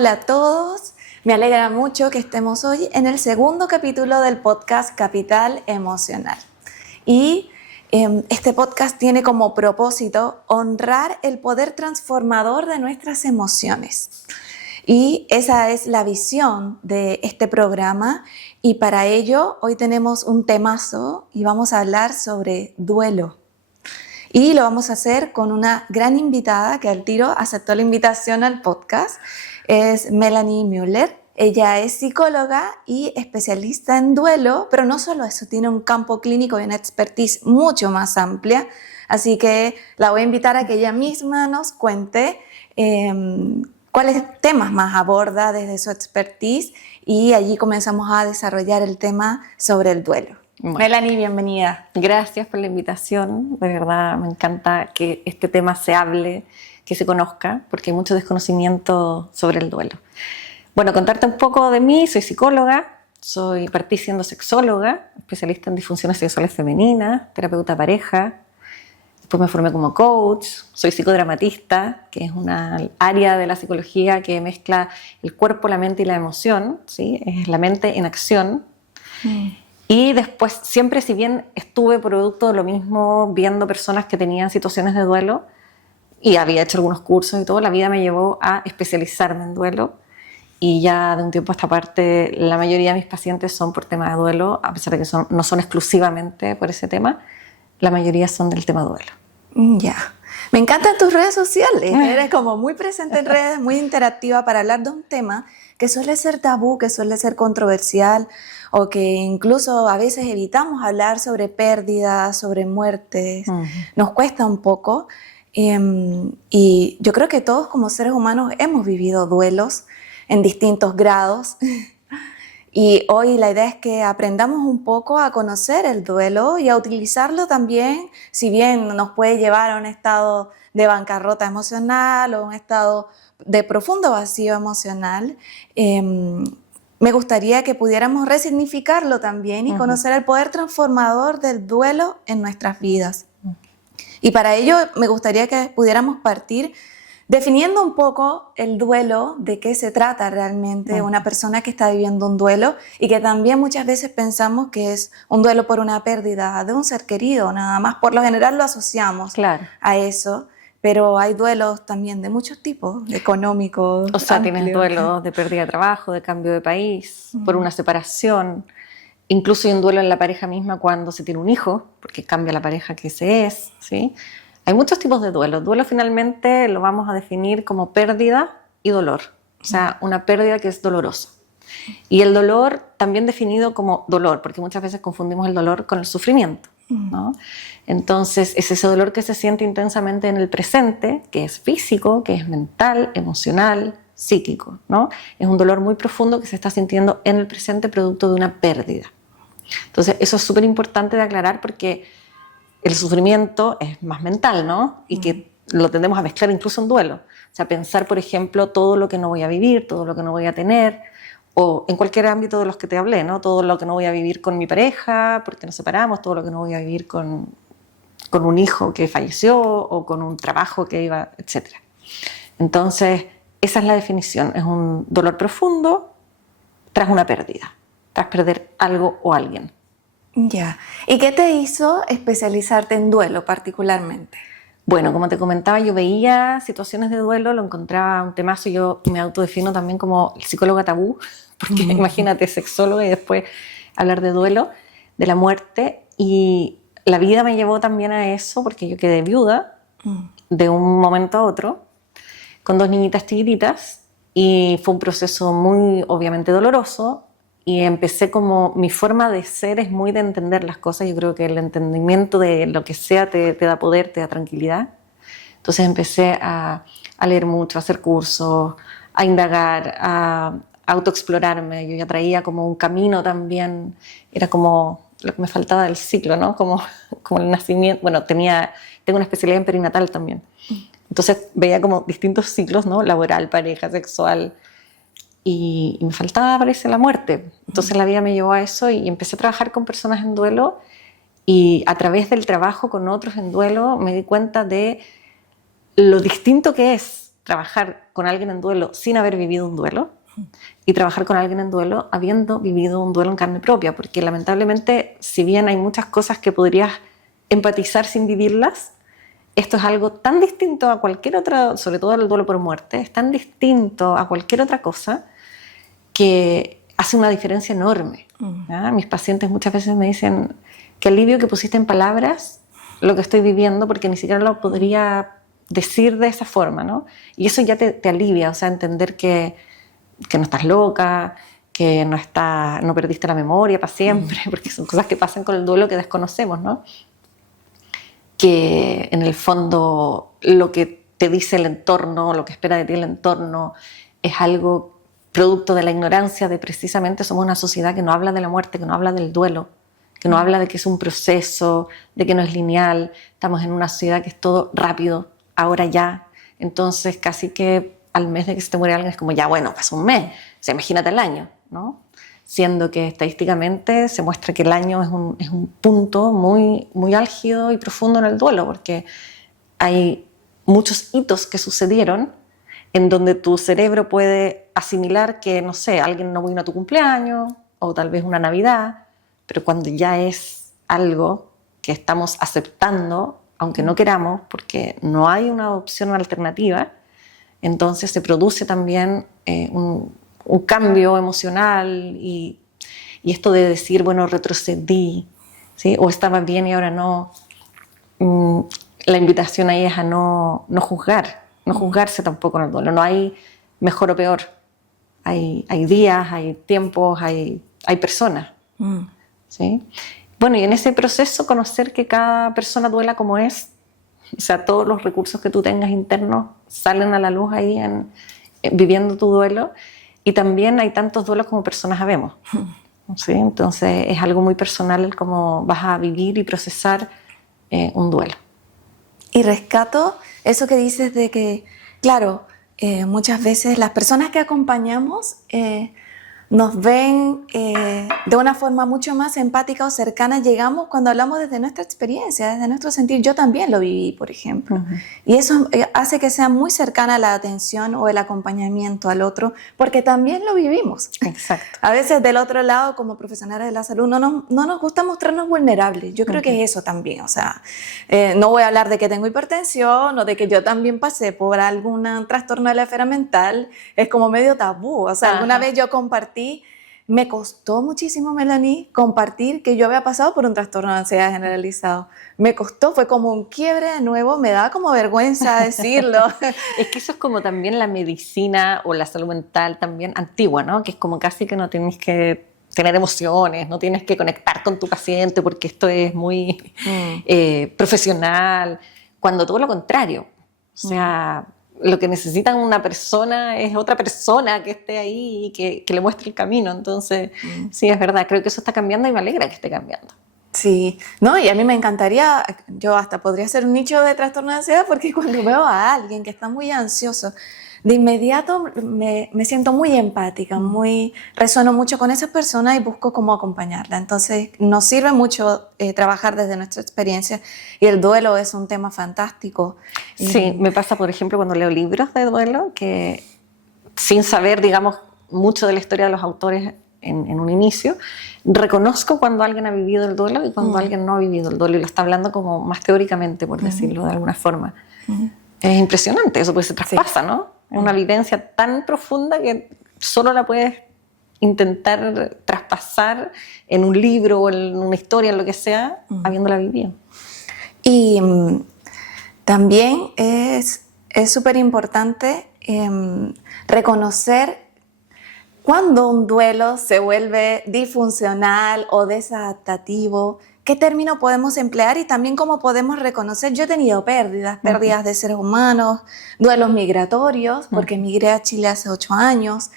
Hola a todos, me alegra mucho que estemos hoy en el segundo capítulo del podcast Capital Emocional. Y este podcast tiene como propósito honrar el poder transformador de nuestras emociones. Y esa es la visión de este programa, y para ello hoy tenemos un temazo y vamos a hablar sobre duelo. Y lo vamos a hacer con una gran invitada que al tiro aceptó la invitación al podcast. Es Melanie Müller. Ella es psicóloga y especialista en duelo, pero no solo eso, tiene un campo clínico y una expertise mucho más amplia. Así que la voy a invitar a que ella misma nos cuente cuáles temas más aborda desde su expertise, y allí comenzamos a desarrollar el tema sobre el duelo. Bueno, Melanie, bienvenida. Gracias por la invitación. De verdad me encanta que este tema se hable, que se conozca, porque hay mucho desconocimiento sobre el duelo. Bueno, contarte un poco de mí. Soy psicóloga, partí siendo sexóloga, especialista en disfunciones sexuales femeninas, terapeuta pareja. Después me formé como coach. Soy psicodramatista, que es una área de la psicología que mezcla el cuerpo, la mente y la emoción, ¿sí? Es la mente en acción. Y después, siempre, si bien estuve producto de lo mismo, viendo personas que tenían situaciones de duelo, y había hecho algunos cursos y todo, la vida me llevó a especializarme en duelo. Y ya de un tiempo a esta parte, la mayoría de mis pacientes son por tema de duelo, a pesar de que no son exclusivamente por ese tema, la mayoría son del tema duelo. Ya. Me encantan tus redes sociales. Eres como muy presente en redes, muy interactiva para hablar de un tema que suele ser tabú, que suele ser controversial, o que incluso a veces evitamos hablar sobre pérdidas, sobre muertes. Nos cuesta un poco. Y yo creo que todos como seres humanos hemos vivido duelos en distintos grados. Y hoy la idea es que aprendamos un poco a conocer el duelo y a utilizarlo también, si bien nos puede llevar a un estado de bancarrota emocional o un estado de profundo vacío emocional. Me gustaría que pudiéramos resignificarlo también y conocer el poder transformador del duelo en nuestras vidas. Y para ello me gustaría que pudiéramos partir definiendo un poco el duelo, de qué se trata realmente una persona que está viviendo un duelo, y que también muchas veces pensamos que es un duelo por una pérdida de un ser querido, nada más. Por lo general lo asociamos a eso, pero hay duelos también de muchos tipos, económicos. O sea, tienes duelos de pérdida de trabajo, de cambio de país, por una separación. Incluso hay un duelo en la pareja misma cuando se tiene un hijo, porque cambia la pareja que se es, ¿sí? Hay muchos tipos de duelo. Duelo finalmente lo vamos a definir como pérdida y dolor. O sea, una pérdida que es dolorosa. Y el dolor también definido como dolor, porque muchas veces confundimos el dolor con el sufrimiento, ¿no? Entonces, es ese dolor que se siente intensamente en el presente, que es físico, que es mental, emocional, psíquico, ¿no? Es un dolor muy profundo que se está sintiendo en el presente producto de una pérdida. Entonces, eso es súper importante de aclarar, porque el sufrimiento es más mental, ¿no? Y que lo tendemos a mezclar incluso en duelo. O sea, pensar, por ejemplo, todo lo que no voy a vivir, todo lo que no voy a tener, o en cualquier ámbito de los que te hablé, ¿no? Todo lo que no voy a vivir con mi pareja, porque nos separamos, todo lo que no voy a vivir con un hijo que falleció, o con un trabajo que iba, etc. Entonces, esa es la definición. Es un dolor profundo tras una pérdida, tras perder algo o alguien. Ya. ¿Y qué te hizo especializarte en duelo particularmente? Bueno, como te comentaba, yo veía situaciones de duelo, lo encontraba un temazo. Yo me autodefino también como psicóloga tabú, porque imagínate, sexóloga y después hablar de duelo, de la muerte. Y la vida me llevó también a eso, porque yo quedé viuda de un momento a otro, con 2 niñitas chiquititas, y fue un proceso muy, obviamente, doloroso. Y empecé como, mi forma de ser es muy de entender las cosas. Yo creo que el entendimiento de lo que sea te da poder, te da tranquilidad. Entonces empecé a leer mucho, a hacer cursos, a indagar, a autoexplorarme. Yo ya traía como un camino también, era como lo que me faltaba del ciclo, ¿no? Como el nacimiento. Bueno, tengo una especialidad en perinatal también. Entonces veía como distintos ciclos, ¿no? Laboral, pareja, sexual. Y me faltaba, parece, la muerte. Entonces la vida me llevó a eso y empecé a trabajar con personas en duelo, y a través del trabajo con otros en duelo me di cuenta de lo distinto que es trabajar con alguien en duelo sin haber vivido un duelo y trabajar con alguien en duelo habiendo vivido un duelo en carne propia, porque lamentablemente, si bien hay muchas cosas que podrías empatizar sin vivirlas, esto es algo tan distinto a cualquier otra, sobre todo el duelo por muerte, es tan distinto a cualquier otra cosa que hace una diferencia enorme. Mis pacientes muchas veces me dicen, qué alivio que pusiste en palabras lo que estoy viviendo, porque ni siquiera lo podría decir de esa forma, ¿no? Y eso ya te alivia, o sea, entender que no estás loca, que no perdiste la memoria para siempre, porque son cosas que pasan con el duelo que desconocemos, ¿no? Que en el fondo lo que te dice el entorno, lo que espera de ti el entorno, es algo producto de la ignorancia de precisamente somos una sociedad que no habla de la muerte, que no habla del duelo, que no habla de que es un proceso, de que no es lineal. Estamos en una sociedad que es todo rápido, ahora ya. Entonces casi que al mes de que se te muere alguien es como ya, bueno, pasó un mes, o sea, imagínate el año, ¿no? Siendo que estadísticamente se muestra que el año es un punto muy, muy álgido y profundo en el duelo, porque hay muchos hitos que sucedieron en donde tu cerebro puede asimilar que, no sé, alguien no vino a tu cumpleaños o tal vez una Navidad, pero cuando ya es algo que estamos aceptando, aunque no queramos, porque no hay una opción alternativa, entonces se produce también un cambio emocional y esto de decir, bueno, retrocedí, ¿sí? O estaba bien y ahora no. La invitación ahí es a no juzgar, no juzgarse tampoco en el duelo. No hay mejor o peor. Hay días, hay tiempos, hay personas. ¿Sí? Bueno, y en ese proceso conocer que cada persona duela como es, o sea, todos los recursos que tú tengas internos salen a la luz ahí viviendo tu duelo. Y también hay tantos duelos como personas habemos. ¿Sí? Entonces es algo muy personal el cómo vas a vivir y procesar un duelo. Y rescato eso que dices de que, claro, muchas veces las personas que acompañamos nos ven de una forma mucho más empática o cercana. Llegamos cuando hablamos desde nuestra experiencia, desde nuestro sentir. Yo también lo viví, por ejemplo. Y eso hace que sea muy cercana la atención o el acompañamiento al otro, porque también lo vivimos. Exacto. A veces del otro lado, como profesionales de la salud, no nos gusta mostrarnos vulnerables. Yo creo que es eso también. O sea, no voy a hablar de que tengo hipertensión o de que yo también pasé por algún trastorno de la esfera mental. Es como medio tabú. O sea, alguna vez yo compartí. Me costó muchísimo, Melanie, compartir que yo había pasado por un trastorno de ansiedad generalizado. Me costó, fue como un quiebre de nuevo, me da como vergüenza decirlo. Es que eso es como también la medicina o la salud mental también antigua, ¿no? Que es como casi que no tienes que tener emociones, no tienes que conectar con tu paciente porque esto es muy profesional, cuando todo lo contrario. O sea, lo que necesita una persona es otra persona que esté ahí y que le muestre el camino. Entonces, sí, es verdad, creo que eso está cambiando y me alegra que esté cambiando. Sí, no, y a mí me encantaría, yo hasta podría ser un nicho de trastorno de ansiedad, porque cuando veo a alguien que está muy ansioso, de inmediato me siento muy empática, resueno mucho con esa persona y busco cómo acompañarla. Entonces nos sirve mucho trabajar desde nuestra experiencia, y el duelo es un tema fantástico. Sí, me pasa, por ejemplo, cuando leo libros de duelo, que sin saber, digamos, mucho de la historia de los autores en un inicio, reconozco cuando alguien ha vivido el duelo y cuando alguien no ha vivido el duelo, y lo está hablando como más teóricamente, por decirlo de alguna forma. Es impresionante eso, porque se traspasa, ¿no? Es una vivencia tan profunda que solo la puedes intentar traspasar en un libro o en una historia, en lo que sea, habiéndola vivido. Y también es súper importante reconocer cuando un duelo se vuelve disfuncional o desadaptativo. ¿Qué término podemos emplear y también cómo podemos reconocer? Yo he tenido pérdidas de seres humanos, duelos migratorios, porque emigré a Chile hace 8 años,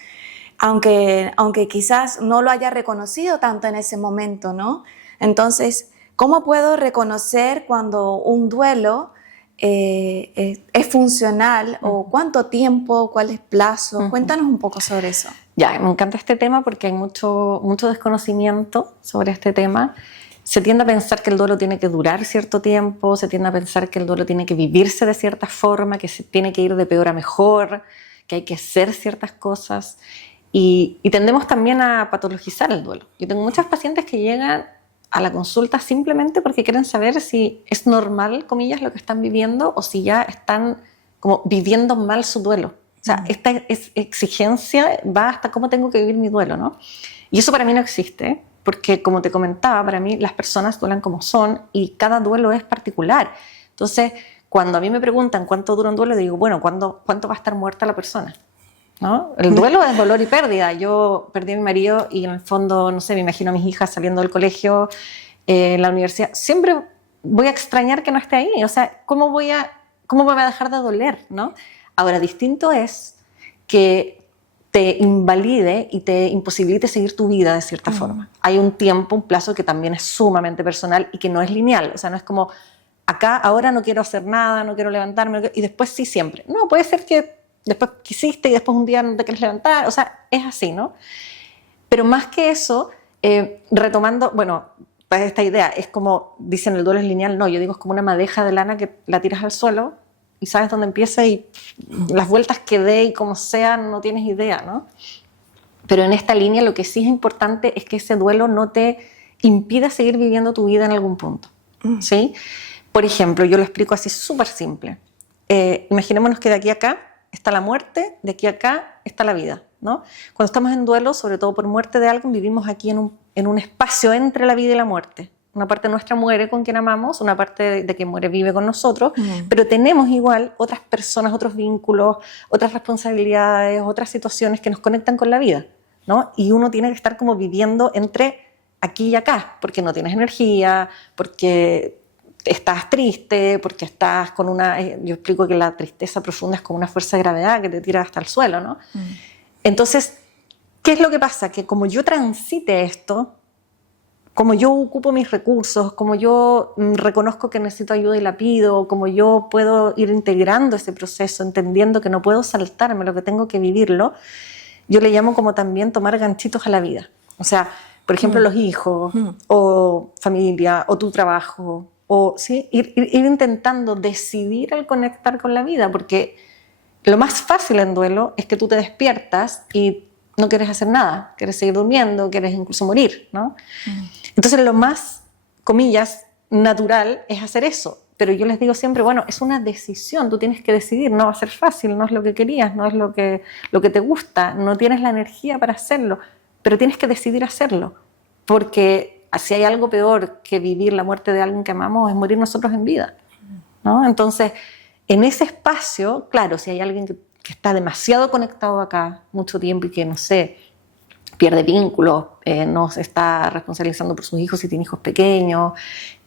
aunque quizás no lo haya reconocido tanto en ese momento, ¿no? Entonces, ¿cómo puedo reconocer cuando un duelo es funcional o cuánto tiempo, cuál es plazo? Cuéntanos un poco sobre eso. Ya, me encanta este tema porque hay mucho desconocimiento sobre este tema. se tiende a pensar que el duelo tiene que durar cierto tiempo, se tiende a pensar que el duelo tiene que vivirse de cierta forma, que se tiene que ir de peor a mejor, que hay que hacer ciertas cosas. Y tendemos también a patologizar el duelo. Yo tengo muchas pacientes que llegan a la consulta simplemente porque quieren saber si es normal, comillas, lo que están viviendo o si ya están como viviendo mal su duelo. O sea, esta exigencia va hasta cómo tengo que vivir mi duelo, ¿no? Y eso para mí no existe, porque como te comentaba, para mí las personas duelan como son y cada duelo es particular. Entonces, cuando a mí me preguntan cuánto dura un duelo, digo, bueno, ¿cuánto va a estar muerta la persona? ¿No? El duelo es dolor y pérdida. Yo perdí a mi marido y en el fondo, no sé, me imagino a mis hijas saliendo del colegio, la universidad. Siempre voy a extrañar que no esté ahí. O sea, ¿cómo me va a dejar de doler? ¿No? Ahora, distinto es que te invalide y te imposibilite seguir tu vida de cierta forma. Hay un tiempo, un plazo que también es sumamente personal y que no es lineal. O sea, no es como acá, ahora no quiero hacer nada, no quiero levantarme y después sí siempre. No, puede ser que después quisiste y después un día no te quieres levantar. O sea, es así, ¿no? Pero más que eso, retomando, bueno, pues esta idea es como, dicen el duelo es lineal, no, yo digo es como una madeja de lana que la tiras al suelo y sabes dónde empieza y las vueltas que dé y como sea no tienes idea, ¿no? Pero en esta línea lo que sí es importante es que ese duelo no te impida seguir viviendo tu vida en algún punto, ¿sí? Por ejemplo, yo lo explico así súper simple. Imaginémonos que de aquí a acá está la muerte, de aquí a acá está la vida, ¿no? Cuando estamos en duelo, sobre todo por muerte de alguien, vivimos aquí en un espacio entre la vida y la muerte. Una parte nuestra muere con quien amamos, una parte de quien muere vive con nosotros, pero tenemos igual otras personas, otros vínculos, otras responsabilidades, otras situaciones que nos conectan con la vida, ¿no? Y uno tiene que estar como viviendo entre aquí y acá, porque no tienes energía, porque estás triste, porque estás con una... Yo explico que la tristeza profunda es como una fuerza de gravedad que te tira hasta el suelo, ¿no? Entonces, ¿qué es lo que pasa? Que como yo transite esto, como yo ocupo mis recursos, como yo reconozco que necesito ayuda y la pido, como yo puedo ir integrando ese proceso, entendiendo que no puedo saltarme lo que tengo que vivirlo, yo le llamo como también tomar ganchitos a la vida. O sea, por ejemplo, los hijos, o familia, o tu trabajo, o ¿sí? ir intentando decidir al conectar con la vida, porque lo más fácil en duelo es que tú te despiertas y no quieres hacer nada, quieres seguir durmiendo, quieres incluso morir, ¿no? Entonces lo más, comillas, natural es hacer eso. Pero yo les digo siempre, bueno, es una decisión, tú tienes que decidir, no va a ser fácil, no es lo que querías, no es lo que te gusta, no tienes la energía para hacerlo, pero tienes que decidir hacerlo, porque si hay algo peor que vivir la muerte de alguien que amamos es morir nosotros en vida, ¿no? Entonces, en ese espacio, claro, si hay alguien que está demasiado conectado acá mucho tiempo y que, no sé, pierde vínculos, no se está responsabilizando por sus hijos si tiene hijos pequeños,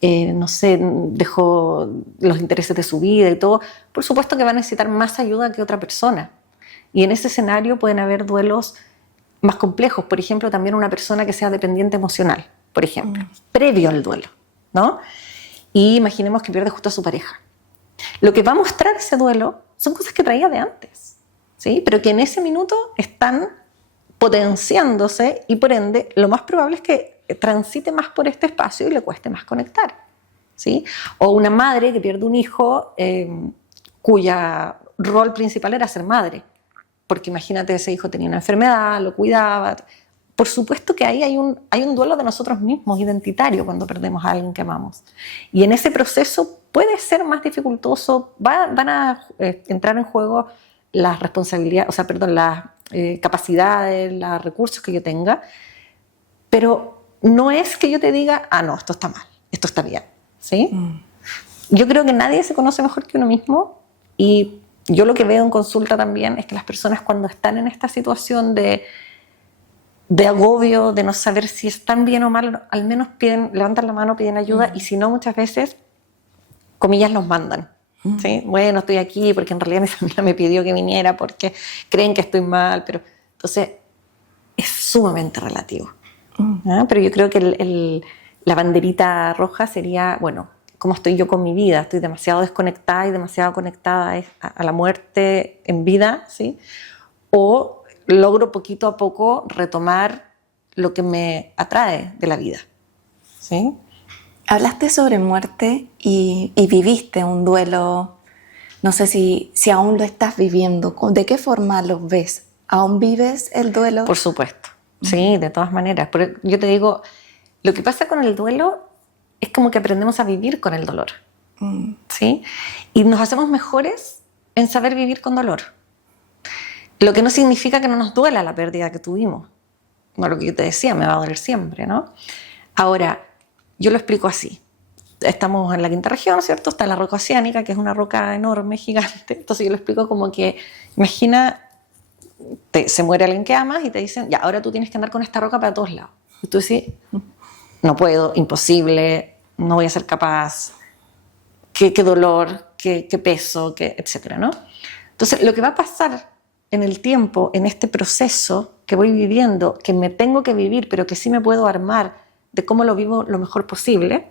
no sé, dejó los intereses de su vida y todo, por supuesto que va a necesitar más ayuda que otra persona. Y en ese escenario pueden haber duelos más complejos, por ejemplo, también una persona que sea dependiente emocional, por ejemplo, previo al duelo, ¿no? Y imaginemos que pierde justo a su pareja. Lo que va a mostrar ese duelo son cosas que traía de antes, ¿sí? Pero que en ese minuto están potenciándose y por ende lo más probable es que transite más por este espacio y le cueste más conectar, ¿sí? O una madre que pierde un hijo cuya rol principal era ser madre, porque imagínate, ese hijo tenía una enfermedad, lo cuidaba. Por supuesto que ahí hay un duelo de nosotros mismos, identitario, cuando perdemos a alguien que amamos. Y en ese proceso puede ser más dificultoso, van a entrar en juego las responsabilidades, o sea, perdón, las capacidades, los recursos que yo tenga, pero no es que yo te diga, no, esto está mal, esto está bien, ¿sí? Yo creo que nadie se conoce mejor que uno mismo y yo lo que veo en consulta también es que las personas cuando están en esta situación de agobio, de no saber si están bien o mal, al menos levantan la mano, piden ayuda y si no, muchas veces, comillas, los mandan. ¿Sí? Bueno, estoy aquí porque en realidad mi familia me pidió que viniera porque creen que estoy mal, pero entonces es sumamente relativo. Pero yo creo que la banderita roja sería, bueno, ¿cómo estoy yo con mi vida? Estoy demasiado desconectada y demasiado conectada a la muerte en vida, ¿sí? O logro poquito a poco retomar lo que me atrae de la vida, ¿sí? Hablaste sobre muerte y viviste un duelo. No sé si aún lo estás viviendo. ¿De qué forma lo ves? ¿Aún vives el duelo? Por supuesto, sí, de todas maneras. Pero yo te digo, lo que pasa con el duelo es como que aprendemos a vivir con el dolor, ¿sí? Y nos hacemos mejores en saber vivir con dolor. Lo que no significa que no nos duela la pérdida que tuvimos. No, lo que yo te decía, me va a doler siempre, ¿no? Ahora, yo lo explico así. Estamos en la quinta región, ¿cierto? Está la roca oceánica, que es una roca enorme, gigante. Entonces yo lo explico como que, imagina, se muere alguien que amas y te dicen, ya, ahora tú tienes que andar con esta roca para todos lados. Y tú dices, no puedo, imposible, no voy a ser capaz, qué dolor, qué peso, etcétera, ¿no? Entonces, lo que va a pasar en el tiempo, en este proceso que voy viviendo, que me tengo que vivir, pero que sí me puedo armar de cómo lo vivo lo mejor posible,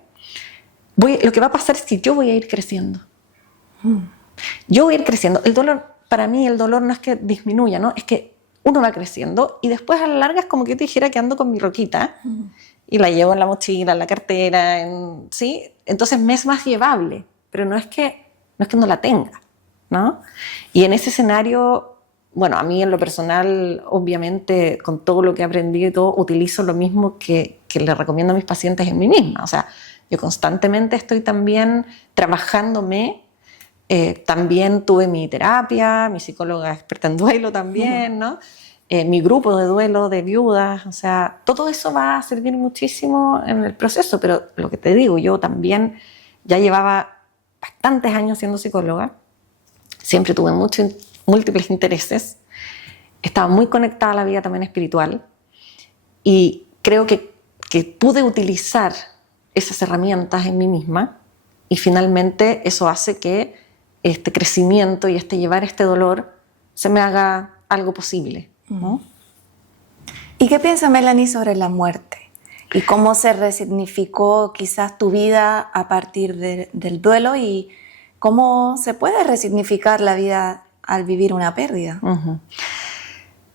lo que va a pasar es que yo voy a ir creciendo. Yo voy a ir creciendo. El dolor, para mí, el dolor no es que disminuya, ¿no? Es que uno va creciendo y después a la larga es como que yo te dijera que ando con mi roquita y la llevo en la mochila, en la cartera, ¿sí? Entonces me es más llevable, pero no es que no la tenga, ¿no? Y en ese escenario, bueno, a mí en lo personal, obviamente, con todo lo que he aprendido y todo, utilizo lo mismo que le recomiendo a mis pacientes en mí misma. O sea, yo constantemente estoy también trabajándome. También tuve mi terapia, mi psicóloga experta en duelo también, ¿no? Mi grupo de duelo de viudas, o sea, todo eso va a servir muchísimo en el proceso, pero lo que te digo, yo también ya llevaba bastantes años siendo psicóloga, siempre tuve múltiples intereses, estaba muy conectada a la vida también espiritual y creo que pude utilizar esas herramientas en mí misma y finalmente eso hace que este crecimiento y llevar este dolor se me haga algo posible, ¿no? ¿Y qué piensa Melanie sobre la muerte? ¿Y cómo se resignificó quizás tu vida a partir del duelo? ¿Y cómo se puede resignificar la vida al vivir una pérdida?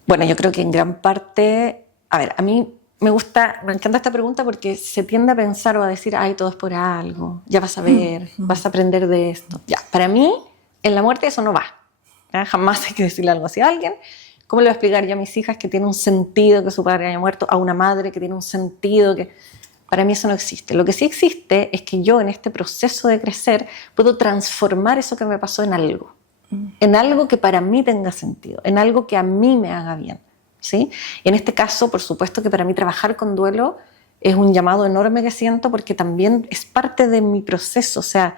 Bueno, yo creo que en gran parte... A ver, a mí me encanta esta pregunta porque se tiende a pensar o a decir, ay, todo es por algo, ya vas a ver, vas a aprender de esto. Ya, para mí, en la muerte eso no va. ¿Ya? Jamás hay que decirle algo así a alguien. ¿Cómo le voy a explicar yo a mis hijas que tiene un sentido que su padre haya muerto? A una madre que tiene un sentido que... Para mí eso no existe. Lo que sí existe es que yo en este proceso de crecer puedo transformar eso que me pasó en algo. En algo que para mí tenga sentido, en algo que a mí me haga bien. ¿Sí? En este caso, por supuesto que para mí trabajar con duelo es un llamado enorme que siento porque también es parte de mi proceso, o sea,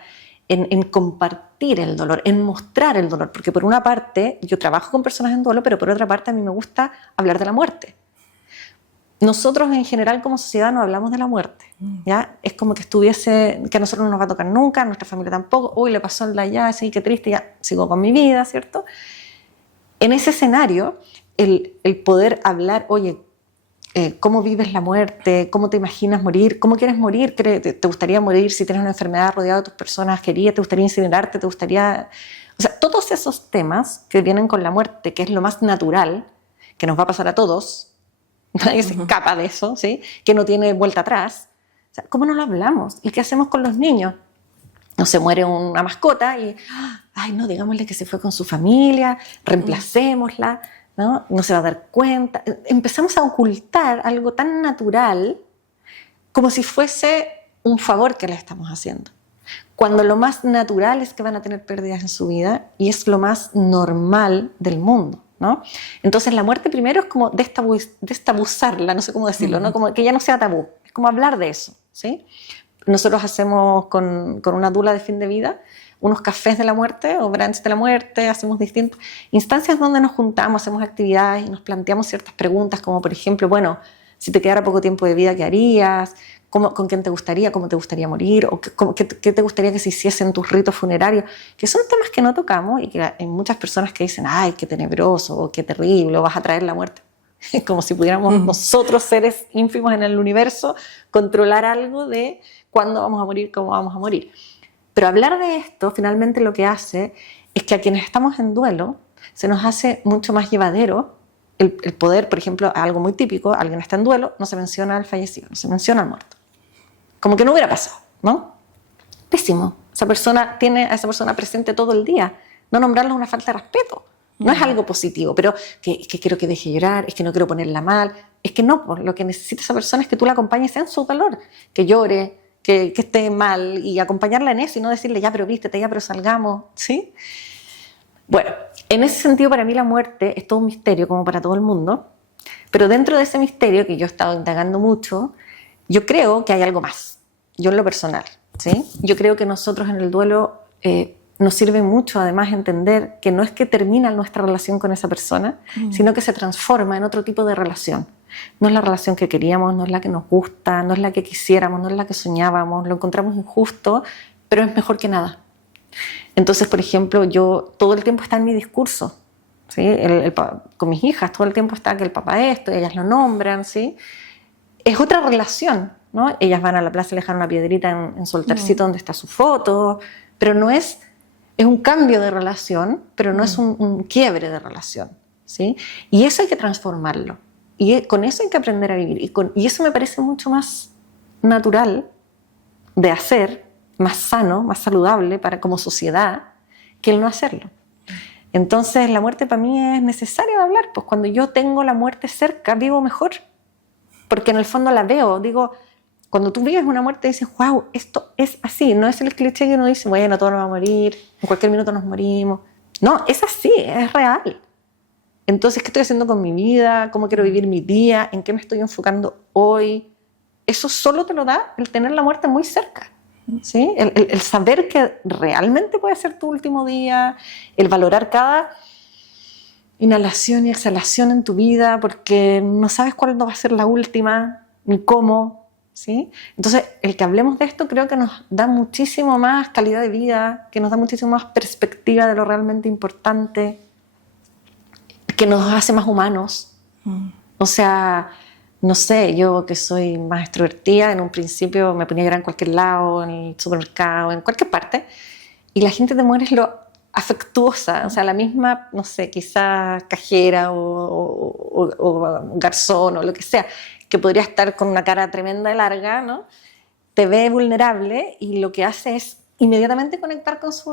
en compartir el dolor, en mostrar el dolor, porque por una parte yo trabajo con personas en duelo, pero por otra parte a mí me gusta hablar de la muerte. Nosotros en general como sociedad no hablamos de la muerte, ¿ya? Es como que que a nosotros no nos va a tocar nunca, a nuestra familia tampoco, uy, le pasó en la ya, sí, qué triste, ya sigo con mi vida, ¿cierto? En ese escenario, el poder hablar, oye, ¿cómo vives la muerte? ¿Cómo te imaginas morir? ¿Cómo quieres morir? ¿Te gustaría morir si tienes una enfermedad rodeada de tus personas queridas? ¿Te gustaría incinerarte? ¿Te gustaría...? O sea, todos esos temas que vienen con la muerte, que es lo más natural, que nos va a pasar a todos, nadie se escapa de eso, ¿sí? Que no tiene vuelta atrás. O sea, ¿cómo no lo hablamos? ¿Y qué hacemos con los niños? No se muere una mascota y, ay, no, digámosle que se fue con su familia, reemplacémosla, ¿no? No se va a dar cuenta. Empezamos a ocultar algo tan natural como si fuese un favor que le estamos haciendo. Cuando lo más natural es que van a tener pérdidas en su vida y es lo más normal del mundo, ¿no? Entonces la muerte primero es como destabuzarla, no sé cómo decirlo, ¿no? Como que ya no sea tabú, es como hablar de eso, ¿sí? Nosotros hacemos con una dula de fin de vida unos cafés de la muerte o brunch de la muerte, hacemos distintas instancias donde nos juntamos, hacemos actividades y nos planteamos ciertas preguntas como por ejemplo, bueno, si te quedara poco tiempo de vida, ¿qué harías? ¿Con quién te gustaría? ¿Cómo te gustaría morir? ¿O qué te gustaría que se hiciesen tus ritos funerarios? Que son temas que no tocamos y que hay muchas personas que dicen, ay, qué tenebroso, o qué terrible, o vas a traer la muerte. Es como si pudiéramos nosotros, seres ínfimos en el universo, controlar algo de cuándo vamos a morir, cómo vamos a morir. Pero hablar de esto finalmente lo que hace es que a quienes estamos en duelo se nos hace mucho más llevadero el poder, por ejemplo, algo muy típico, alguien está en duelo, no se menciona al fallecido, no se menciona al muerto. Como que no hubiera pasado, ¿no? Pésimo. Esa persona tiene a esa persona presente todo el día. No nombrarlo es una falta de respeto. No es algo positivo, pero que quiero que deje llorar, es que no quiero ponerla mal. Es que no, pues, lo que necesita esa persona es que tú la acompañes en su dolor, que llore, que esté mal y acompañarla en eso y no decirle ya, pero vístete, ya, pero salgamos, ¿sí? Bueno, en ese sentido para mí la muerte es todo un misterio como para todo el mundo, pero dentro de ese misterio que yo he estado indagando mucho, yo creo que hay algo más, yo en lo personal, ¿sí? Yo creo que nosotros en el duelo nos sirve mucho además entender que no es que termina nuestra relación con esa persona, sino que se transforma en otro tipo de relación. No es la relación que queríamos, no es la que nos gusta, no es la que quisiéramos, no es la que soñábamos, lo encontramos injusto, pero es mejor que nada. Entonces, por ejemplo, yo todo el tiempo está en mi discurso, ¿sí? Con mis hijas todo el tiempo está que el papá esto, ellas lo nombran, ¿sí? Es otra relación, ¿no? Ellas van a la plaza y le dejan una piedrita en su altarcito donde está su foto, pero no es un cambio de relación, pero no es un quiebre de relación, ¿sí? Y eso hay que transformarlo. Y con eso hay que aprender a vivir. Y eso me parece mucho más natural de hacer, más sano, más saludable como sociedad, que el no hacerlo. Entonces, la muerte para mí es necesaria de hablar. Pues cuando yo tengo la muerte cerca, vivo mejor. Porque en el fondo la veo. Digo, cuando tú vives una muerte dices, wow, esto es así. No es el cliché que uno dice, bueno, todo nos va a morir, en cualquier minuto nos morimos. No, es así, es real. Entonces, ¿qué estoy haciendo con mi vida? ¿Cómo quiero vivir mi día? ¿En qué me estoy enfocando hoy? Eso solo te lo da el tener la muerte muy cerca, ¿sí? El saber que realmente puede ser tu último día, el valorar cada inhalación y exhalación en tu vida, porque no sabes cuándo va a ser la última, ni cómo, ¿sí? Entonces, el que hablemos de esto creo que nos da muchísimo más calidad de vida, que nos da muchísimo más perspectiva de lo realmente importante, que nos hace más humanos. O sea, no sé, yo que soy más extrovertida, en un principio me ponía a llorar en cualquier lado, en el supermercado, en cualquier parte, y la gente te muere lo afectuosa, o sea, la misma, no sé, quizá cajera o garzón o lo que sea, que podría estar con una cara tremenda de larga, ¿no? Te ve vulnerable y lo que hace es inmediatamente conectar con su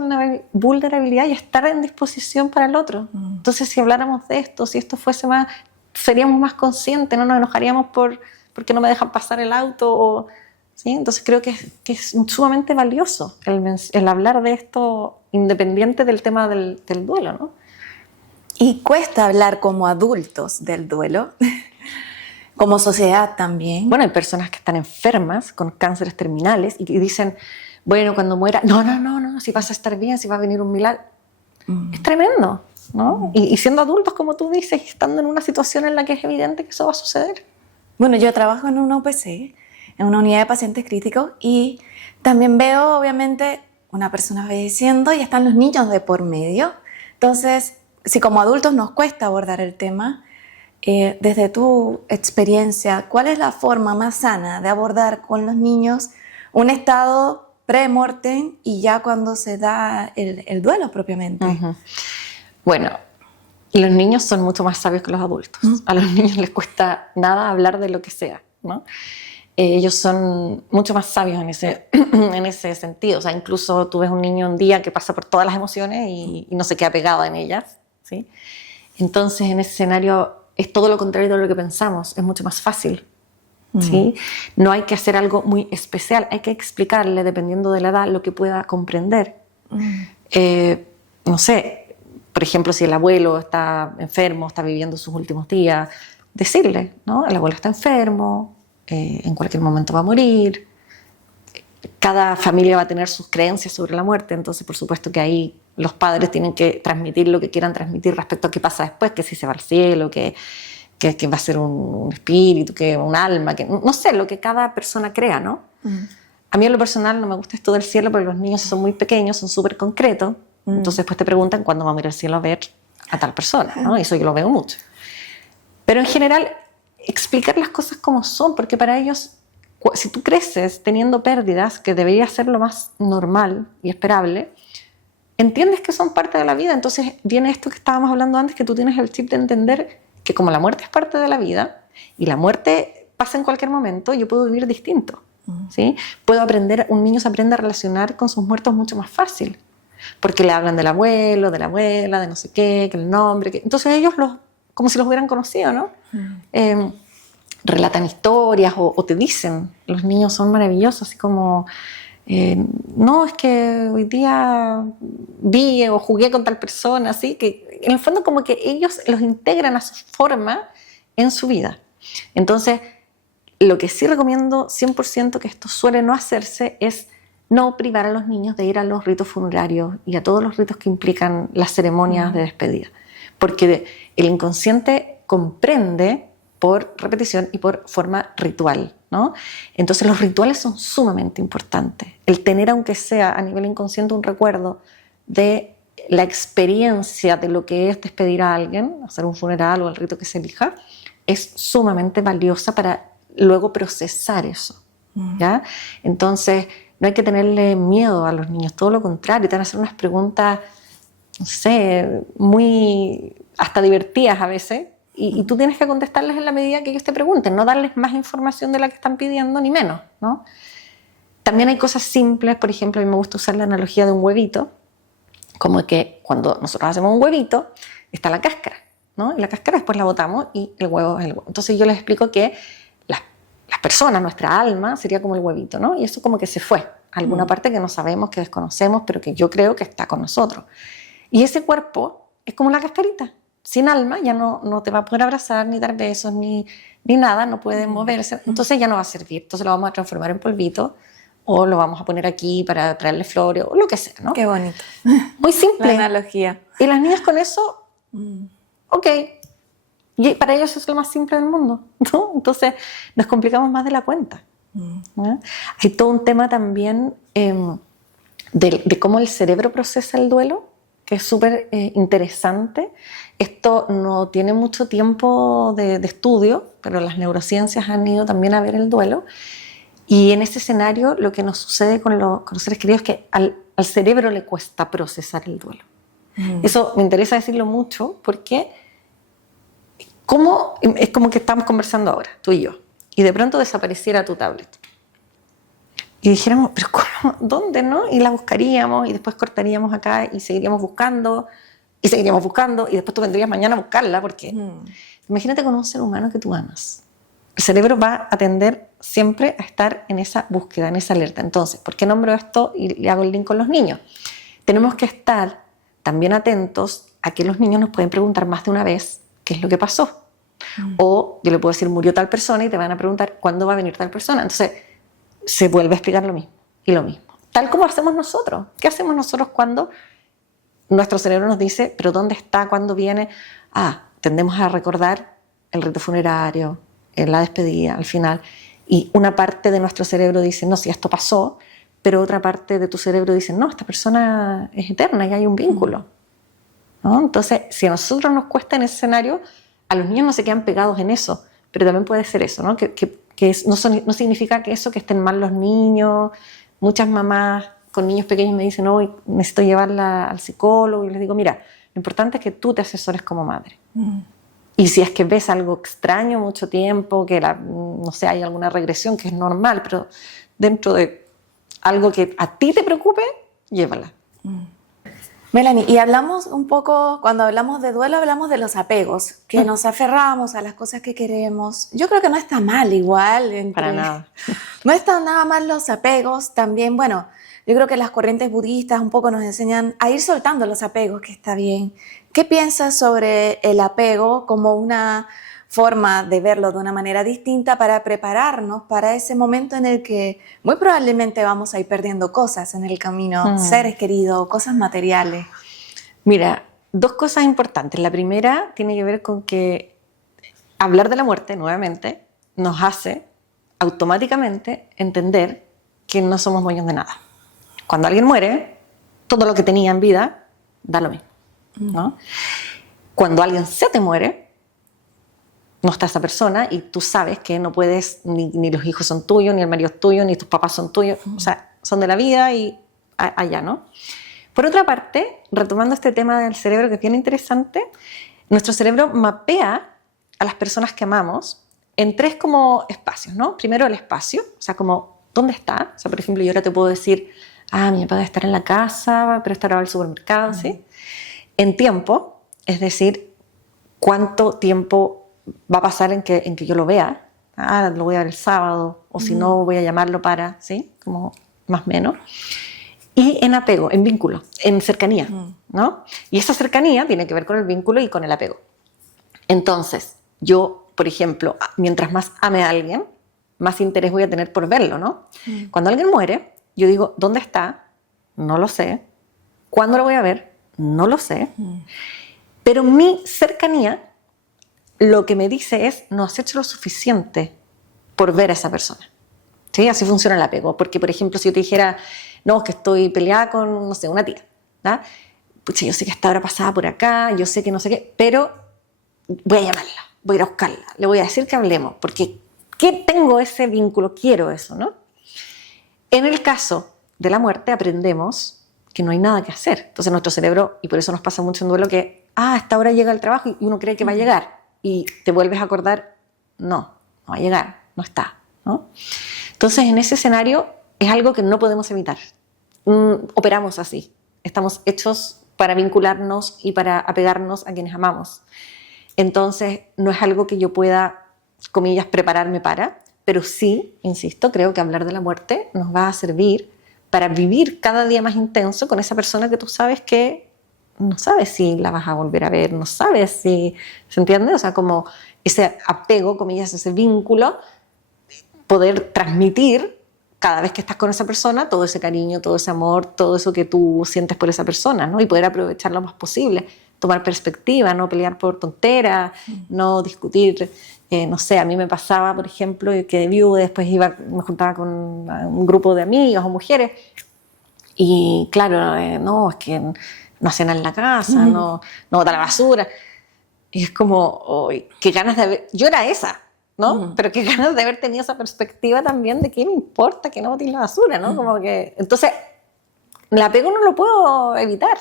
vulnerabilidad y estar en disposición para el otro. Entonces, si habláramos de esto, si esto fuese más, seríamos más conscientes, no nos enojaríamos porque no me dejan pasar el auto, ¿sí? Entonces creo que es sumamente valioso el hablar de esto independiente del tema del duelo, ¿no? Y cuesta hablar como adultos del duelo, como sociedad también. Bueno, hay personas que están enfermas con cánceres terminales y dicen, bueno, cuando muera, no, si vas a estar bien, si va a venir un milagro. Es tremendo, ¿no? Y siendo adultos, como tú dices, estando en una situación en la que es evidente que eso va a suceder. Bueno, yo trabajo en una UPC, en una unidad de pacientes críticos, y también veo, obviamente, una persona falleciendo y están los niños de por medio. Entonces, si como adultos nos cuesta abordar el tema, desde tu experiencia, ¿cuál es la forma más sana de abordar con los niños un estado pre-mortem y ya cuando se da el duelo propiamente? Bueno, los niños son mucho más sabios que los adultos. A los niños les cuesta nada hablar de lo que sea, ¿no? Ellos son mucho más sabios en ese sentido. O sea, incluso tú ves un niño un día que pasa por todas las emociones y no se queda pegado en ellas, ¿sí? Entonces, en ese escenario es todo lo contrario de lo que pensamos. Es mucho más fácil, ¿sí? No hay que hacer algo muy especial. Hay que explicarle, dependiendo de la edad, lo que pueda comprender. No sé, por ejemplo, si el abuelo está enfermo, está viviendo sus últimos días, decirle, ¿no? El abuelo está enfermo, en cualquier momento va a morir. Cada familia va a tener sus creencias sobre la muerte, entonces por supuesto que ahí los padres tienen que transmitir lo que quieran transmitir respecto a qué pasa después, que si se va al cielo, que va a ser un espíritu, que un alma, que no sé, lo que cada persona crea, ¿no? A mí en lo personal no me gusta esto del cielo porque los niños son muy pequeños, son súper concretos, entonces después te preguntan cuándo va a ir al cielo a ver a tal persona, ¿no? Eso yo lo veo mucho. Pero en general, explicar las cosas como son, porque para ellos, si tú creces teniendo pérdidas, que debería ser lo más normal y esperable, entiendes que son parte de la vida. Entonces viene esto que estábamos hablando antes, que tú tienes el chip de entender que como la muerte es parte de la vida y la muerte pasa en cualquier momento, yo puedo vivir distinto. ¿sí? Un niño se aprende a relacionar con sus muertos mucho más fácil, porque le hablan del abuelo, de la abuela, de no sé qué, que el nombre, entonces ellos como si los hubieran conocido, ¿no? Relatan historias o te dicen, los niños son maravillosos, así como, no, es que hoy día vi o jugué con tal persona, así que en el fondo como que ellos los integran a su forma en su vida. Entonces, lo que sí recomiendo 100% que esto suele no hacerse es no privar a los niños de ir a los ritos funerarios y a todos los ritos que implican las ceremonias de despedida, porque el inconsciente comprende por repetición y por forma ritual, ¿no? Entonces los rituales son sumamente importantes. El tener, aunque sea a nivel inconsciente, un recuerdo de la experiencia de lo que es despedir a alguien, hacer un funeral o el rito que se elija, es sumamente valiosa para luego procesar eso, ¿ya? Entonces no hay que tenerle miedo a los niños, todo lo contrario, te van a hacer unas preguntas, no sé, muy hasta divertidas a veces, y tú tienes que contestarles en la medida que ellos te pregunten, no darles más información de la que están pidiendo ni menos, ¿no? También hay cosas simples, por ejemplo, a mí me gusta usar la analogía de un huevito, como que cuando nosotros hacemos un huevito, está la cáscara, ¿no? Y la cáscara después la botamos y el huevo es el huevo. Entonces yo les explico que las personas, nuestra alma, sería como el huevito, ¿no? Y eso como que se fue a alguna parte que no sabemos, que desconocemos, pero que yo creo que está con nosotros. Y ese cuerpo es como la cascarita. Sin alma ya no te va a poder abrazar, ni dar besos, ni nada, no puede moverse. Entonces ya no va a servir. Entonces lo vamos a transformar en polvito o lo vamos a poner aquí para traerle flores o lo que sea, ¿no? Qué bonito. Muy simple. La analogía. Y las niñas con eso, ok. Y para ellos es lo más simple del mundo, ¿no? Entonces nos complicamos más de la cuenta. ¿No? Hay todo un tema también de cómo el cerebro procesa el duelo, que es súper interesante. Esto no tiene mucho tiempo de estudio, pero las neurociencias han ido también a ver el duelo. Y en ese escenario lo que nos sucede con los seres queridos es que al cerebro le cuesta procesar el duelo. Eso me interesa decirlo mucho porque es como que estamos conversando ahora, tú y yo, y de pronto desapareciera tu tablet. Y dijéramos, pero ¿cómo? ¿Dónde? ¿No? Y la buscaríamos y después cortaríamos acá y seguiríamos buscando y después tú vendrías mañana a buscarla porque imagínate con un ser humano que tú amas. El cerebro va a tender siempre a estar en esa búsqueda, en esa alerta. Entonces, ¿por qué nombro esto y le hago el link con los niños? Tenemos que estar también atentos a que los niños nos pueden preguntar más de una vez qué es lo que pasó. O yo le puedo decir, murió tal persona y te van a preguntar cuándo va a venir tal persona. Entonces, se vuelve a explicar lo mismo y lo mismo. Tal como hacemos nosotros. ¿Qué hacemos nosotros cuando nuestro cerebro nos dice, pero ¿dónde está? ¿Cuándo viene? Tendemos a recordar el rito funerario, la despedida, al final. Y una parte de nuestro cerebro dice, no, si esto pasó, pero otra parte de tu cerebro dice, no, esta persona es eterna y hay un vínculo. ¿No? Entonces, si a nosotros nos cuesta en ese escenario, a los niños no se quedan pegados en eso, pero también puede ser eso, ¿no? No significa que estén mal los niños. Muchas mamás con niños pequeños me dicen, no, necesito llevarla al psicólogo, y les digo, mira, lo importante es que tú te asesores como madre. Y si es que ves algo extraño mucho tiempo, que no sé, hay alguna regresión que es normal, pero dentro de algo que a ti te preocupe, llévala. Melanie, y hablamos un poco, cuando hablamos de duelo, hablamos de los apegos, que nos aferramos a las cosas que queremos. Yo creo que no está mal igual. Para nada. No están nada mal los apegos. También, bueno, yo creo que las corrientes budistas un poco nos enseñan a ir soltando los apegos, que está bien. ¿Qué piensas sobre el apego como una forma de verlo de una manera distinta para prepararnos para ese momento en el que muy probablemente vamos a ir perdiendo cosas en el camino, seres queridos, cosas materiales? Mira, dos cosas importantes. La primera tiene que ver con que hablar de la muerte, nuevamente, nos hace automáticamente entender que no somos dueños de nada. Cuando alguien muere, todo lo que tenía en vida da lo mismo, ¿no? Cuando alguien se te muere, no está esa persona y tú sabes que no puedes, ni los hijos son tuyos, ni el marido es tuyo, ni tus papás son tuyos, o sea, son de la vida y allá, ¿no? Por otra parte, retomando este tema del cerebro que es bien interesante, nuestro cerebro mapea a las personas que amamos en tres como espacios, ¿no? Primero el espacio, o sea, como ¿dónde está? O sea, por ejemplo, yo ahora te puedo decir, mi papá debe estar en la casa, pero estará al supermercado, ¿sí? En tiempo, es decir, ¿cuánto tiempo va a pasar en que yo lo vea? Lo voy a ver el sábado, o si no, voy a llamarlo para, ¿sí? Como más o menos. Y en apego, en vínculo, en cercanía, ¿no? Y esa cercanía tiene que ver con el vínculo y con el apego. Entonces, yo, por ejemplo, mientras más ame a alguien, más interés voy a tener por verlo, ¿no? Cuando alguien muere, yo digo, ¿dónde está? No lo sé. ¿Cuándo lo voy a ver? No lo sé. Pero mi cercanía lo que me dice es, no has hecho lo suficiente por ver a esa persona. ¿Sí? Así funciona el apego. Porque, por ejemplo, si yo te dijera, no, es que estoy peleada con, no sé, una tía, ¿no? Pucha, yo sé que esta hora pasaba por acá, yo sé que no sé qué, pero voy a llamarla, voy a ir a buscarla, le voy a decir que hablemos, porque ¿qué tengo ese vínculo? Quiero eso, ¿no? En el caso de la muerte aprendemos que no hay nada que hacer. Entonces nuestro cerebro, y por eso nos pasa mucho en duelo, que a esta hora llega el trabajo y uno cree que va a llegar y te vuelves a acordar, no va a llegar, no está, ¿no? Entonces en ese escenario es algo que no podemos evitar. Operamos así, estamos hechos para vincularnos y para apegarnos a quienes amamos. Entonces no es algo que yo pueda, comillas, prepararme para, pero sí, insisto, creo que hablar de la muerte nos va a servir para vivir cada día más intenso con esa persona que tú sabes que no sabes si la vas a volver a ver, no sabes si, ¿se entiende? O sea, como ese apego, comillas, ese vínculo, poder transmitir cada vez que estás con esa persona todo ese cariño, todo ese amor, todo eso que tú sientes por esa persona, ¿no? Y poder aprovechar lo más posible, tomar perspectiva, no pelear por tonteras, no discutir. No sé, a mí me pasaba, por ejemplo, que de viuda después me juntaba con un grupo de amigas o mujeres y claro, no, es que no hacen en la casa, no bota la basura. Y es como, oh, qué ganas de haber... Yo era esa, ¿no? Pero qué ganas de haber tenido esa perspectiva también de qué me importa que no botes la basura, ¿no? Como que... Entonces, el apego no lo puedo evitar.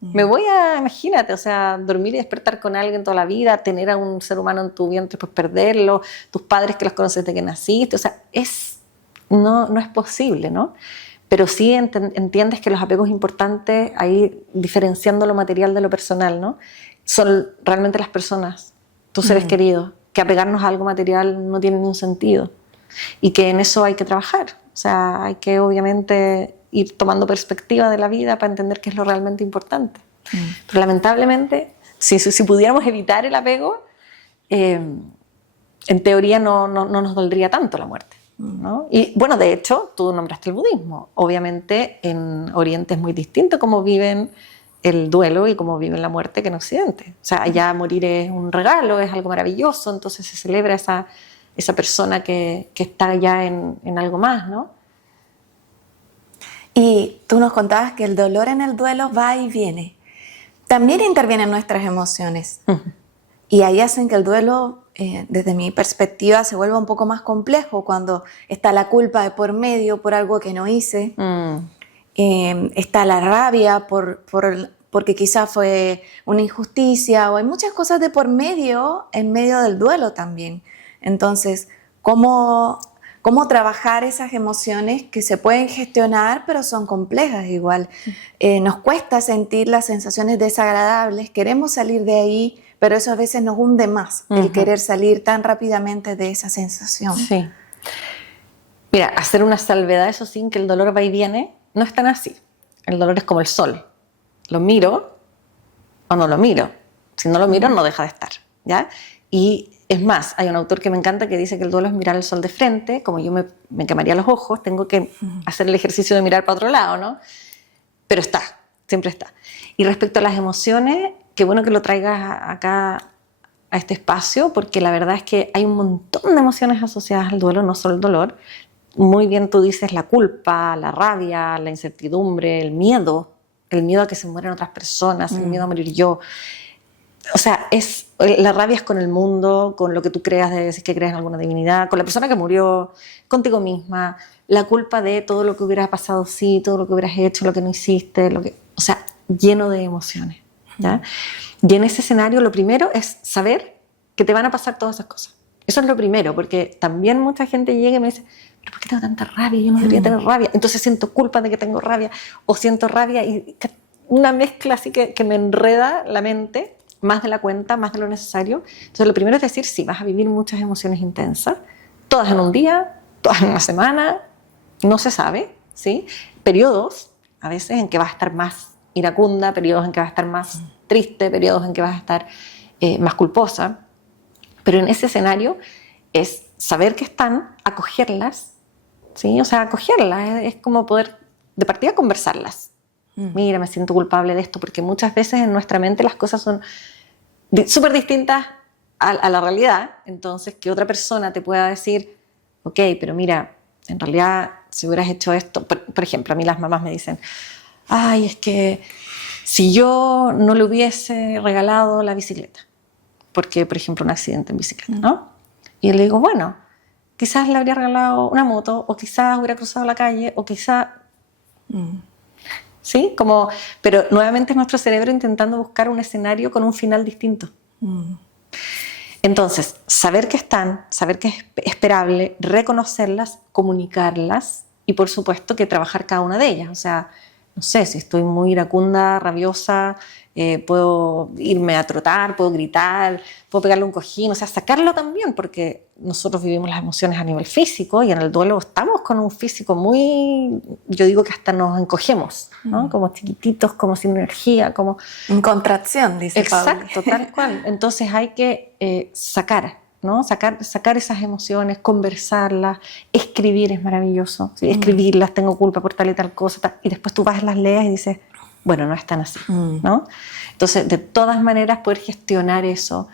Me voy a, imagínate, o sea, dormir y despertar con alguien toda la vida, tener a un ser humano en tu vientre, pues perderlo, tus padres que los conoces desde que naciste, o sea, no es posible, ¿no? Pero sí entiendes que los apegos importantes, ahí diferenciando lo material de lo personal, ¿no? Son realmente las personas, tus seres queridos, que apegarnos a algo material no tiene ningún sentido y que en eso hay que trabajar, o sea, hay que obviamente ir tomando perspectiva de la vida para entender qué es lo realmente importante. Pero lamentablemente, si pudiéramos evitar el apego, en teoría no nos dolería tanto la muerte, ¿no? Y bueno, de hecho, tú nombraste el budismo. Obviamente en Oriente es muy distinto cómo viven el duelo y cómo viven la muerte que en Occidente. O sea, allá morir es un regalo, es algo maravilloso, entonces se celebra esa persona que está ya en algo más, ¿no? Y tú nos contabas que el dolor en el duelo va y viene. También intervienen nuestras emociones. Y ahí hacen que el duelo, desde mi perspectiva, se vuelva un poco más complejo cuando está la culpa de por medio por algo que no hice. Está la rabia porque quizás fue una injusticia, o hay muchas cosas de por medio en medio del duelo también. Entonces, ¿cómo trabajar esas emociones que se pueden gestionar, pero son complejas igual? Nos cuesta sentir las sensaciones desagradables, queremos salir de ahí, pero eso a veces nos hunde más, el querer salir tan rápidamente de esa sensación. Sí. Mira, hacer una salvedad, eso sí, que el dolor va y viene, no es tan así. El dolor es como el sol. Lo miro o no lo miro. Si no lo miro, no deja de estar, ¿ya? Y es más, hay un autor que me encanta que dice que el duelo es mirar el sol de frente. Como yo me quemaría los ojos, tengo que hacer el ejercicio de mirar para otro lado, ¿no? Pero está, siempre está. Y respecto a las emociones, qué bueno que lo traigas acá a este espacio, porque la verdad es que hay un montón de emociones asociadas al duelo, no solo el dolor. Muy bien tú dices la culpa, la rabia, la incertidumbre, el miedo a que se mueran otras personas, el miedo a morir yo. O sea, la rabia es con el mundo, con lo que tú creas, si es que crees en alguna divinidad, con la persona que murió, contigo misma, la culpa de todo lo que hubiera pasado, sí, todo lo que hubieras hecho, lo que no hiciste, o sea, lleno de emociones, ¿ya? Y en ese escenario lo primero es saber que te van a pasar todas esas cosas. Eso es lo primero, porque también mucha gente llega y me dice, ¿pero por qué tengo tanta rabia? Yo no debería tener rabia. Entonces siento culpa de que tengo rabia, o siento rabia, y una mezcla así que me enreda la mente, más de la cuenta, más de lo necesario. Entonces lo primero es decir, sí, vas a vivir muchas emociones intensas, todas en un día, todas en una semana, no se sabe, ¿sí? Periodos, a veces, en que vas a estar más iracunda, periodos en que vas a estar más triste, periodos en que vas a estar más culposa. Pero en ese escenario es saber que están, acogerlas, ¿sí? O sea, acogerlas es como poder, de partida, conversarlas. Mira, me siento culpable de esto, porque muchas veces en nuestra mente las cosas son súper distintas a la realidad. Entonces, que otra persona te pueda decir, ok, pero mira, en realidad, si hubieras hecho esto, por ejemplo, a mí las mamás me dicen, ay, es que si yo no le hubiese regalado la bicicleta, porque, por ejemplo, un accidente en bicicleta, ¿no? Y yo le digo, bueno, quizás le habría regalado una moto, o quizás hubiera cruzado la calle, o quizás... ¿Sí? Como, pero nuevamente es nuestro cerebro intentando buscar un escenario con un final distinto. Entonces, saber que están, saber que es esperable, reconocerlas, comunicarlas y, por supuesto, que trabajar cada una de ellas. O sea, no sé, si estoy muy iracunda, rabiosa, puedo irme a trotar, puedo gritar, puedo pegarle un cojín, o sea, sacarlo también, porque nosotros vivimos las emociones a nivel físico y en el duelo estamos con un físico muy, yo digo que hasta nos encogemos, ¿no? Como chiquititos, como sin energía, como... En contracción, dice Exacto, Pauli. tal cual. Entonces hay que sacar, ¿no? Sacar esas emociones, conversarlas, escribir es maravilloso, ¿sí? Escribirlas, tengo culpa por tal y tal cosa, tal, y después tú vas, las leas y dices, bueno, no es tan así, ¿no? Entonces, de todas maneras, poder gestionar eso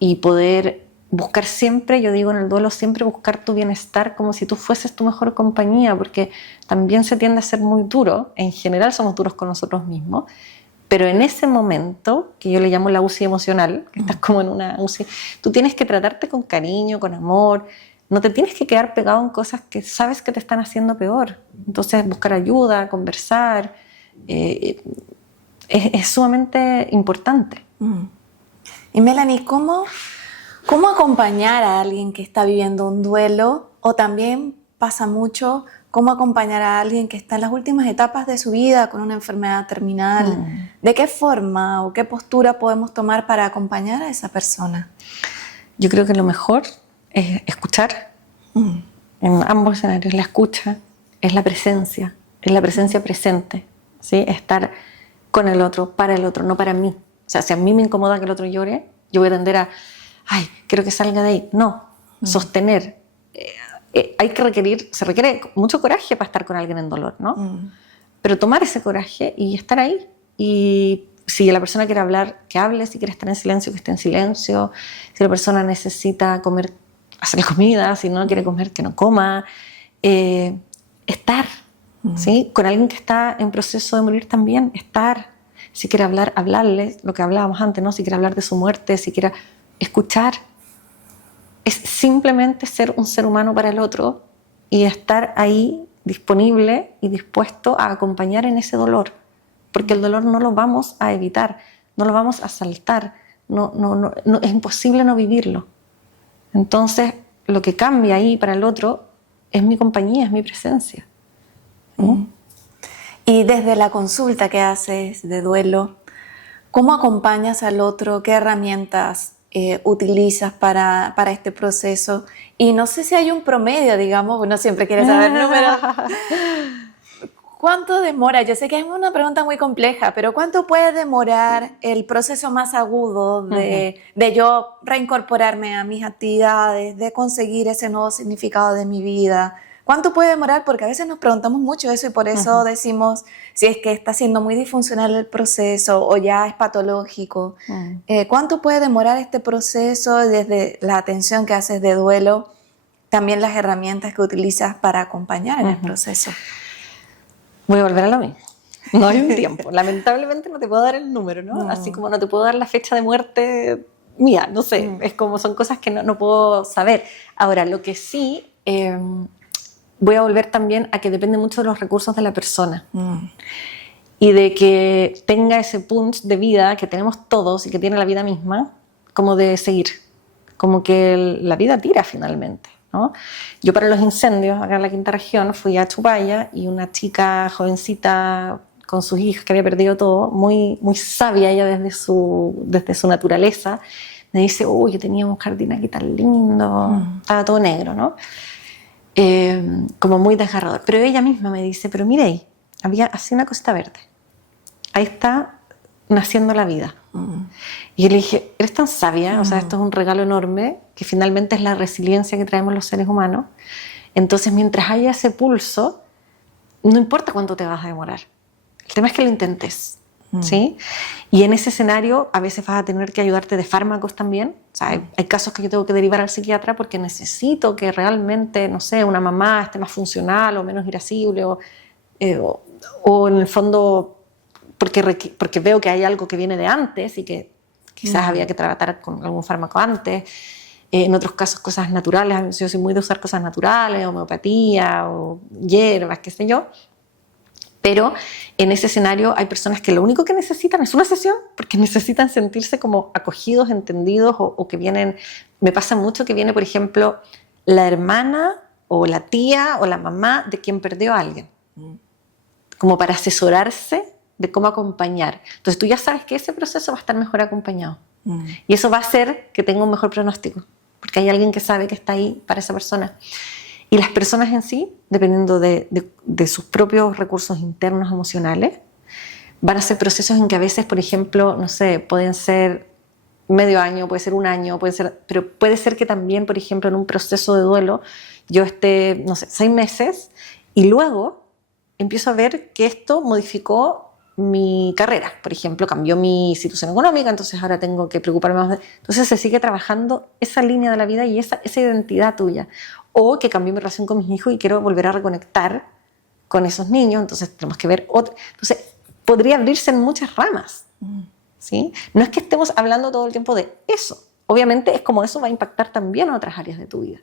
y poder buscar siempre, yo digo en el duelo, siempre buscar tu bienestar como si tú fueses tu mejor compañía, porque también se tiende a ser muy duro, en general somos duros con nosotros mismos, pero en ese momento, que yo le llamo la UCI emocional, que estás como en una UCI, tú tienes que tratarte con cariño, con amor, no te tienes que quedar pegado en cosas que sabes que te están haciendo peor. Entonces, buscar ayuda, conversar, es sumamente importante. Y Melanie, ¿cómo acompañar a alguien que está viviendo un duelo? O también pasa mucho, ¿cómo acompañar a alguien que está en las últimas etapas de su vida con una enfermedad terminal? ¿De qué forma o qué postura podemos tomar para acompañar a esa persona? Yo creo que lo mejor es escuchar. En ambos escenarios, la escucha es la presencia presente, ¿sí? Estar con el otro, para el otro, no para mí. O sea, si a mí me incomoda que el otro llore, yo voy a tender a, ay, quiero que salga de ahí. No, sostener. Se requiere mucho coraje para estar con alguien en dolor, ¿no? Pero tomar ese coraje y estar ahí. Y si la persona quiere hablar, que hable. Si quiere estar en silencio, que esté en silencio. Si la persona necesita comer, hacerle comida. Si no quiere comer, que no coma. Estar, ¿sí? Con alguien que está en proceso de morir también, estar. Si quiere hablar, hablarle, lo que hablábamos antes, ¿no? Si quiere hablar de su muerte, si quiere escuchar. Es simplemente ser un ser humano para el otro y estar ahí disponible y dispuesto a acompañar en ese dolor. Porque el dolor no lo vamos a evitar, no lo vamos a saltar, no, es imposible no vivirlo. Entonces, lo que cambia ahí para el otro es mi compañía, es mi presencia. Y desde la consulta que haces de duelo, ¿cómo acompañas al otro? ¿Qué herramientas utilizas para este proceso? Y no sé si hay un promedio, digamos, uno siempre quiere saber números. ¿Cuánto demora? Yo sé que es una pregunta muy compleja, pero ¿cuánto puede demorar el proceso más agudo de yo reincorporarme a mis actividades, de conseguir ese nuevo significado de mi vida? ¿Cuánto puede demorar? Porque a veces nos preguntamos mucho eso y por eso decimos si es que está siendo muy disfuncional el proceso o ya es patológico. ¿Cuánto puede demorar este proceso desde la atención que haces de duelo, también las herramientas que utilizas para acompañar en el proceso? Voy a volver a lo mismo. No hay un tiempo. Lamentablemente no te puedo dar el número, ¿no? Así como no te puedo dar la fecha de muerte mía, no sé. Es como son cosas que no puedo saber. Ahora, lo que sí... voy a volver también a que depende mucho de los recursos de la persona y de que tenga ese punch de vida que tenemos todos y que tiene la vida misma, como de seguir, como que la vida tira finalmente. ¿no? Yo para los incendios acá en la quinta región fui a Chupaya y una chica jovencita con sus hijas que había perdido todo, muy, muy sabia ella desde su naturaleza, me dice, uy, yo tenía un jardín aquí tan lindo, estaba todo negro, ¿no? Como muy desgarrador. Pero ella misma me dice, pero mire ahí, había así una cosita verde. Ahí está naciendo la vida. Y yo le dije, eres tan sabia, o sea, esto es un regalo enorme, que finalmente es la resiliencia que traemos los seres humanos. Entonces, mientras haya ese pulso, no importa cuánto te vas a demorar. El tema es que lo intentes, ¿sí? Y en ese escenario, a veces vas a tener que ayudarte de fármacos también. O sea, hay casos que yo tengo que derivar al psiquiatra porque necesito que realmente, no sé, una mamá esté más funcional o menos irascible o en el fondo porque veo que hay algo que viene de antes y que quizás había que tratar con algún fármaco antes. En otros casos, cosas naturales. Yo soy muy de usar cosas naturales, homeopatía o hierbas, qué sé yo. Pero en ese escenario hay personas que lo único que necesitan es una sesión porque necesitan sentirse como acogidos, entendidos o que vienen... Me pasa mucho que viene, por ejemplo, la hermana o la tía o la mamá de quien perdió a alguien. Como para asesorarse de cómo acompañar. Entonces tú ya sabes que ese proceso va a estar mejor acompañado. Y eso va a hacer que tenga un mejor pronóstico porque hay alguien que sabe que está ahí para esa persona. Y las personas en sí, dependiendo de sus propios recursos internos emocionales, van a ser procesos en que a veces, por ejemplo, no sé, pueden ser medio año, puede ser un año, pero puede ser que también, por ejemplo, en un proceso de duelo yo esté, no sé, 6 meses y luego empiezo a ver que esto modificó mi carrera. Por ejemplo, cambió mi situación económica, entonces ahora tengo que preocuparme más. Entonces se sigue trabajando esa línea de la vida y esa identidad tuya. O que cambié mi relación con mis hijos y quiero volver a reconectar con esos niños, entonces tenemos que ver otro. Entonces podría abrirse en muchas ramas, ¿sí? No es que estemos hablando todo el tiempo de eso. Obviamente es como eso va a impactar también en otras áreas de tu vida.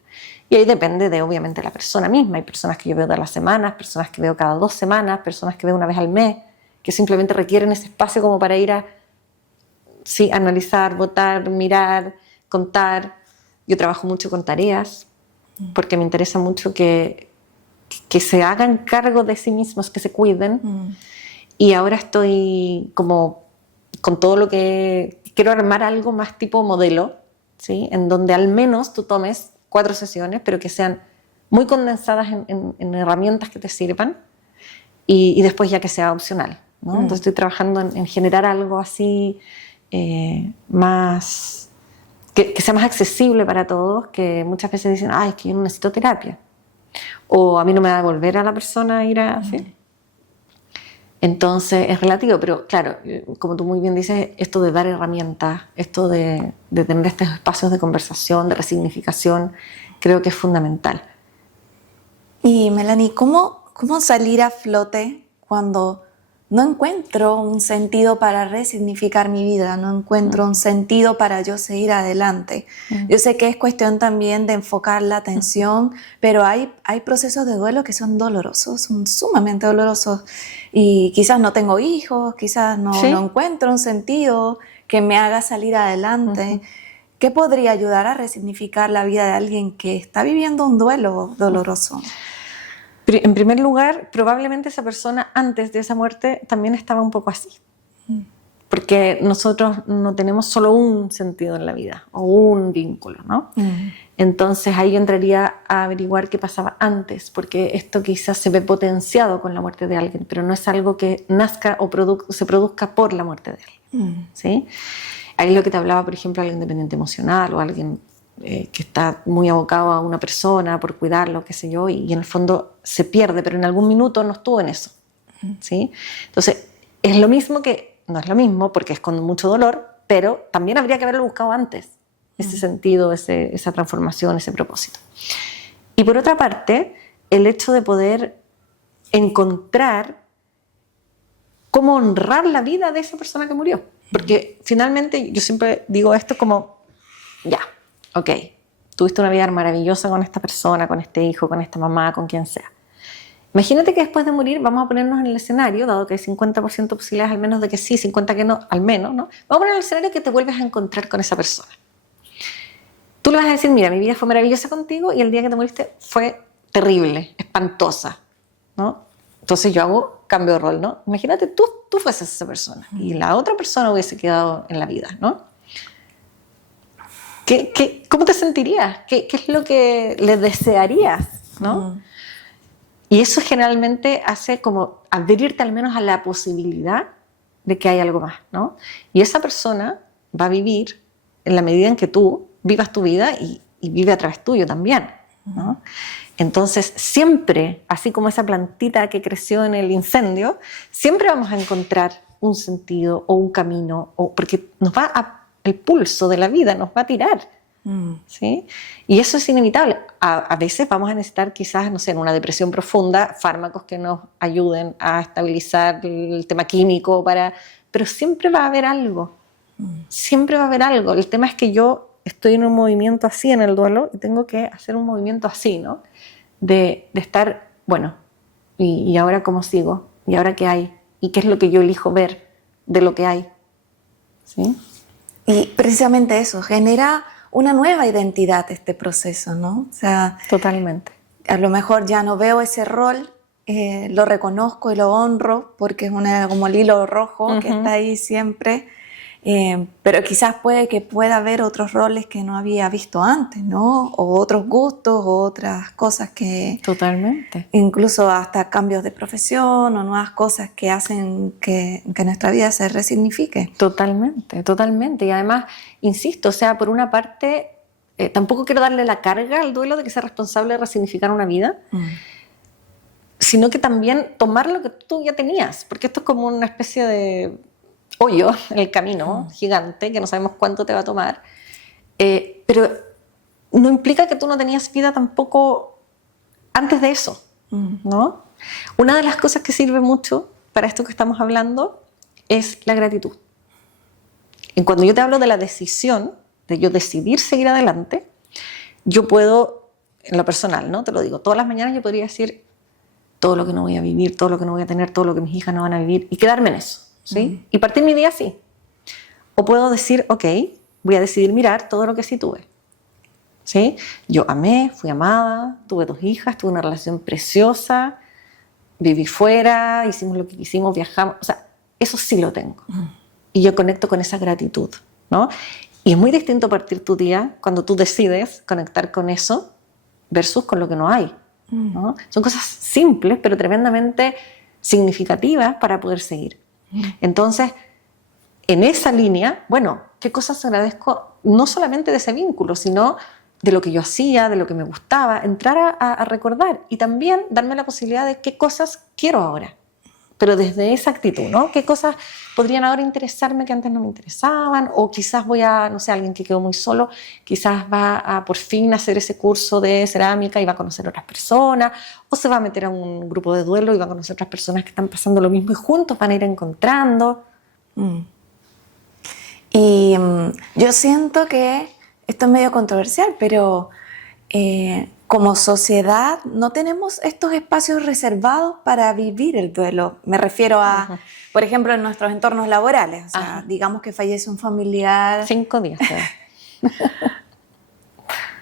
Y ahí depende de, obviamente, la persona misma. Hay personas que yo veo todas las semanas, personas que veo cada 2 semanas, personas que veo una vez al mes, que simplemente requieren ese espacio como para ir a analizar, votar, mirar, contar. Yo trabajo mucho con tareas porque me interesa mucho que se hagan cargo de sí mismos, que se cuiden. Y ahora estoy como con todo lo que... Quiero armar algo más tipo modelo, ¿sí? En donde al menos tú tomes 4 sesiones, pero que sean muy condensadas en herramientas que te sirvan y después ya que sea opcional, ¿no? Entonces estoy trabajando en generar algo así más... Que sea más accesible para todos, que muchas veces dicen, es que yo no necesito terapia. O a mí no me va a devolver a la persona ir a... ¿sí? Entonces es relativo, pero claro, como tú muy bien dices, esto de dar herramientas, esto de tener estos espacios de conversación, de resignificación, creo que es fundamental. Y Melanie, ¿cómo salir a flote cuando no encuentro un sentido para resignificar mi vida, no encuentro un sentido para yo seguir adelante? Yo sé que es cuestión también de enfocar la atención, pero hay procesos de duelo que son dolorosos, son sumamente dolorosos. Y quizás no tengo hijos, quizás no encuentro un sentido que me haga salir adelante. ¿Qué podría ayudar a resignificar la vida de alguien que está viviendo un duelo doloroso? En primer lugar, probablemente esa persona antes de esa muerte también estaba un poco así. Porque nosotros no tenemos solo un sentido en la vida o un vínculo, ¿no? Entonces ahí yo entraría a averiguar qué pasaba antes, porque esto quizás se ve potenciado con la muerte de alguien, pero no es algo que nazca o se produzca por la muerte de alguien, ¿sí? Ahí lo que te hablaba, por ejemplo, alguien dependiente emocional o alguien que está muy abocado a una persona por cuidarlo, qué sé yo, y en el fondo se pierde, pero en algún minuto no estuvo en eso, ¿sí? Entonces, es lo mismo que, no es lo mismo porque es con mucho dolor, pero también habría que haberlo buscado antes, ese sentido, esa transformación, ese propósito. Y por otra parte, el hecho de poder encontrar cómo honrar la vida de esa persona que murió, porque finalmente yo siempre digo esto como, ya, ok, tuviste una vida maravillosa con esta persona, con este hijo, con esta mamá, con quien sea. Imagínate que después de morir vamos a ponernos en el escenario, dado que hay 50% de posibilidades al menos de que sí, 50% que no, al menos, ¿no? Vamos a poner en el escenario que te vuelves a encontrar con esa persona. tú le vas a decir, mira, mi vida fue maravillosa contigo y el día que te moriste fue terrible, espantosa, ¿no? Entonces yo hago cambio de rol, ¿no? Imagínate, tú fueses esa persona y la otra persona hubiese quedado en la vida, ¿no? ¿Cómo te sentirías? ¿Qué es lo que le desearías, ¿no? Y eso generalmente hace como abrirte al menos a la posibilidad de que hay algo más, ¿no? Y esa persona va a vivir en la medida en que tú vivas tu vida y vive a través tuyo también, ¿no? Entonces siempre, así como esa plantita que creció en el incendio, siempre vamos a encontrar un sentido o un camino, porque el pulso de la vida nos va a tirar, ¿sí? Y eso es inevitable. A veces vamos a necesitar quizás, no sé, en una depresión profunda, fármacos que nos ayuden a estabilizar el tema químico, pero siempre va a haber algo. Siempre va a haber algo. El tema es que yo estoy en un movimiento así en el duelo y tengo que hacer un movimiento así, ¿no? De estar, bueno, ¿y ahora cómo sigo? ¿Y ahora qué hay? ¿Y qué es lo que yo elijo ver de lo que hay? ¿Sí? Y precisamente eso, genera una nueva identidad este proceso, ¿no? O sea, totalmente. A lo mejor ya no veo ese rol, lo reconozco y lo honro porque es como el hilo rojo que está ahí siempre, pero quizás pueda haber otros roles que no había visto antes, ¿no? O otros gustos o otras cosas que... Totalmente. Incluso hasta cambios de profesión o nuevas cosas que hacen que nuestra vida se resignifique. Totalmente, totalmente. Y además, insisto, o sea, por una parte, tampoco quiero darle la carga al duelo de que sea responsable de resignificar una vida, sino que también tomar lo que tú ya tenías, porque esto es como una especie de hoyo en el camino gigante que no sabemos cuánto te va a tomar, pero no implica que tú no tenías vida tampoco antes de eso, ¿no? Una de las cosas que sirve mucho para esto que estamos hablando es la gratitud. Y cuando yo te hablo de la decisión, de yo decidir seguir adelante, yo puedo, en lo personal, ¿no? Te lo digo, todas las mañanas yo podría decir todo lo que no voy a vivir, todo lo que no voy a tener, todo lo que mis hijas no van a vivir y quedarme en eso, ¿sí? Y partir mi día así. O puedo decir, ok, voy a decidir mirar todo lo que sí tuve, ¿sí? Yo amé, fui amada, tuve 2 hijas, tuve una relación preciosa, viví fuera, hicimos lo que quisimos, viajamos, o sea, eso sí lo tengo. Y yo conecto con esa gratitud, ¿no? Y es muy distinto partir tu día cuando tú decides conectar con eso versus con lo que no hay, ¿no? Son cosas simples, pero tremendamente significativas para poder seguir. Entonces, en esa línea, bueno, ¿qué cosas agradezco? No solamente de ese vínculo, sino de lo que yo hacía, de lo que me gustaba, entrar a recordar y también darme la posibilidad de qué cosas quiero ahora, pero desde esa actitud, ¿no? ¿Qué cosas podrían ahora interesarme que antes no me interesaban? O quizás no sé, alguien que quedó muy solo, quizás va a por fin hacer ese curso de cerámica y va a conocer otras personas, o se va a meter a un grupo de duelo y va a conocer otras personas que están pasando lo mismo y juntos van a ir encontrando. Y yo siento que esto es medio controversial, pero como sociedad no tenemos estos espacios reservados para vivir el duelo. Me refiero a, por ejemplo, en nuestros entornos laborales. O sea, digamos que fallece un familiar. 5 días.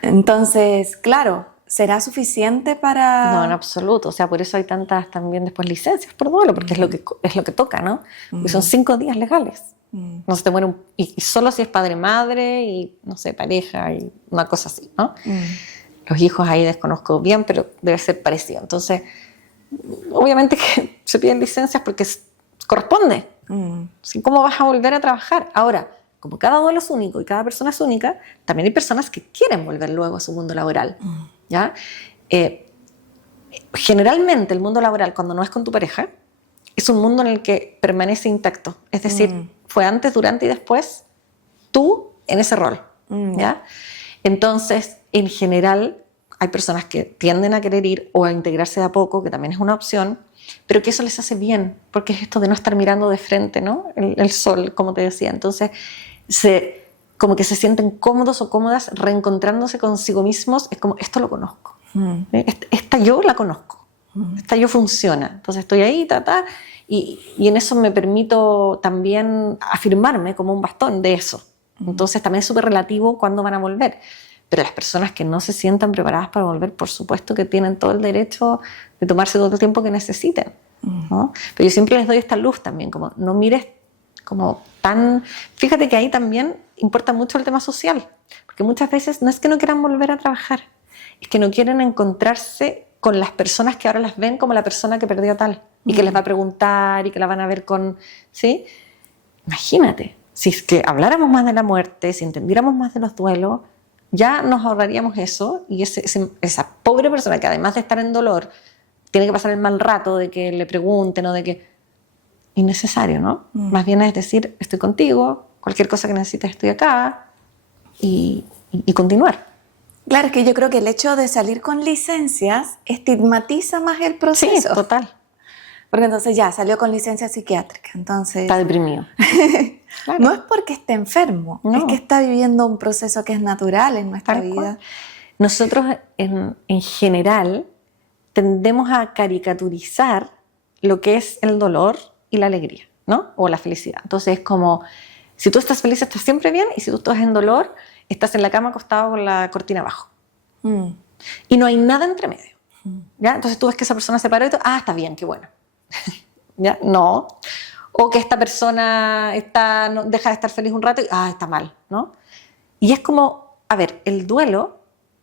Entonces, claro, ¿será suficiente para...? No, en absoluto. O sea, por eso hay tantas también después licencias por duelo, porque es lo que toca, ¿no? Porque son 5 días legales. No se te muere y solo si es padre, madre y, no sé, pareja y una cosa así, ¿no? Los hijos ahí desconozco bien, pero debe ser parecido. Entonces, obviamente que se piden licencias porque corresponde. ¿Cómo vas a volver a trabajar? Ahora, como cada duelo es único y cada persona es única, también hay personas que quieren volver luego a su mundo laboral, ¿ya? Generalmente el mundo laboral, cuando no es con tu pareja, es un mundo en el que permanece intacto. Es decir, fue antes, durante y después tú en ese rol, ¿ya? Entonces, en general, hay personas que tienden a querer ir o a integrarse de a poco, que también es una opción, pero que eso les hace bien, porque es esto de no estar mirando de frente, ¿no? El sol, como te decía. Entonces, como que se sienten cómodos o cómodas reencontrándose consigo mismos. Es como, esto lo conozco. Esta yo la conozco. Esta yo funciona. Entonces, estoy ahí, y en eso me permito también afirmarme como un bastón de eso. Entonces, también es súper relativo cuándo van a volver. Pero las personas que no se sientan preparadas para volver, por supuesto que tienen todo el derecho de tomarse todo el tiempo que necesiten, ¿no? Pero yo siempre les doy esta luz también, como no mires como tan... Fíjate que ahí también importa mucho el tema social, porque muchas veces no es que no quieran volver a trabajar, es que no quieren encontrarse con las personas que ahora las ven como la persona que perdió tal, y que les va a preguntar y que la van a ver con... ¿sí? Imagínate, si es que habláramos más de la muerte, si entendiéramos más de los duelos, ya nos ahorraríamos eso, y esa pobre persona que además de estar en dolor tiene que pasar el mal rato de que le pregunten o de que... Innecesario, ¿no? Más bien es decir, estoy contigo, cualquier cosa que necesites estoy acá, y continuar. Claro, es que yo creo que el hecho de salir con licencias estigmatiza más el proceso. Sí, total. Porque entonces ya salió con licencia psiquiátrica, entonces... Está deprimido. Claro. No es porque esté enfermo, no. Es que está viviendo un proceso que es natural en nuestra vida. Cual. Nosotros en general tendemos a caricaturizar lo que es el dolor y la alegría, ¿no? O la felicidad. Entonces es como, si tú estás feliz estás siempre bien, y si tú estás en dolor estás en la cama acostado con la cortina abajo. Y no hay nada entre medio. ¿Ya? Entonces tú ves que esa persona se paró y tú, está bien, qué bueno. ¿Ya? No. O que esta persona deja de estar feliz un rato y está mal, ¿no? Y es como, a ver, el duelo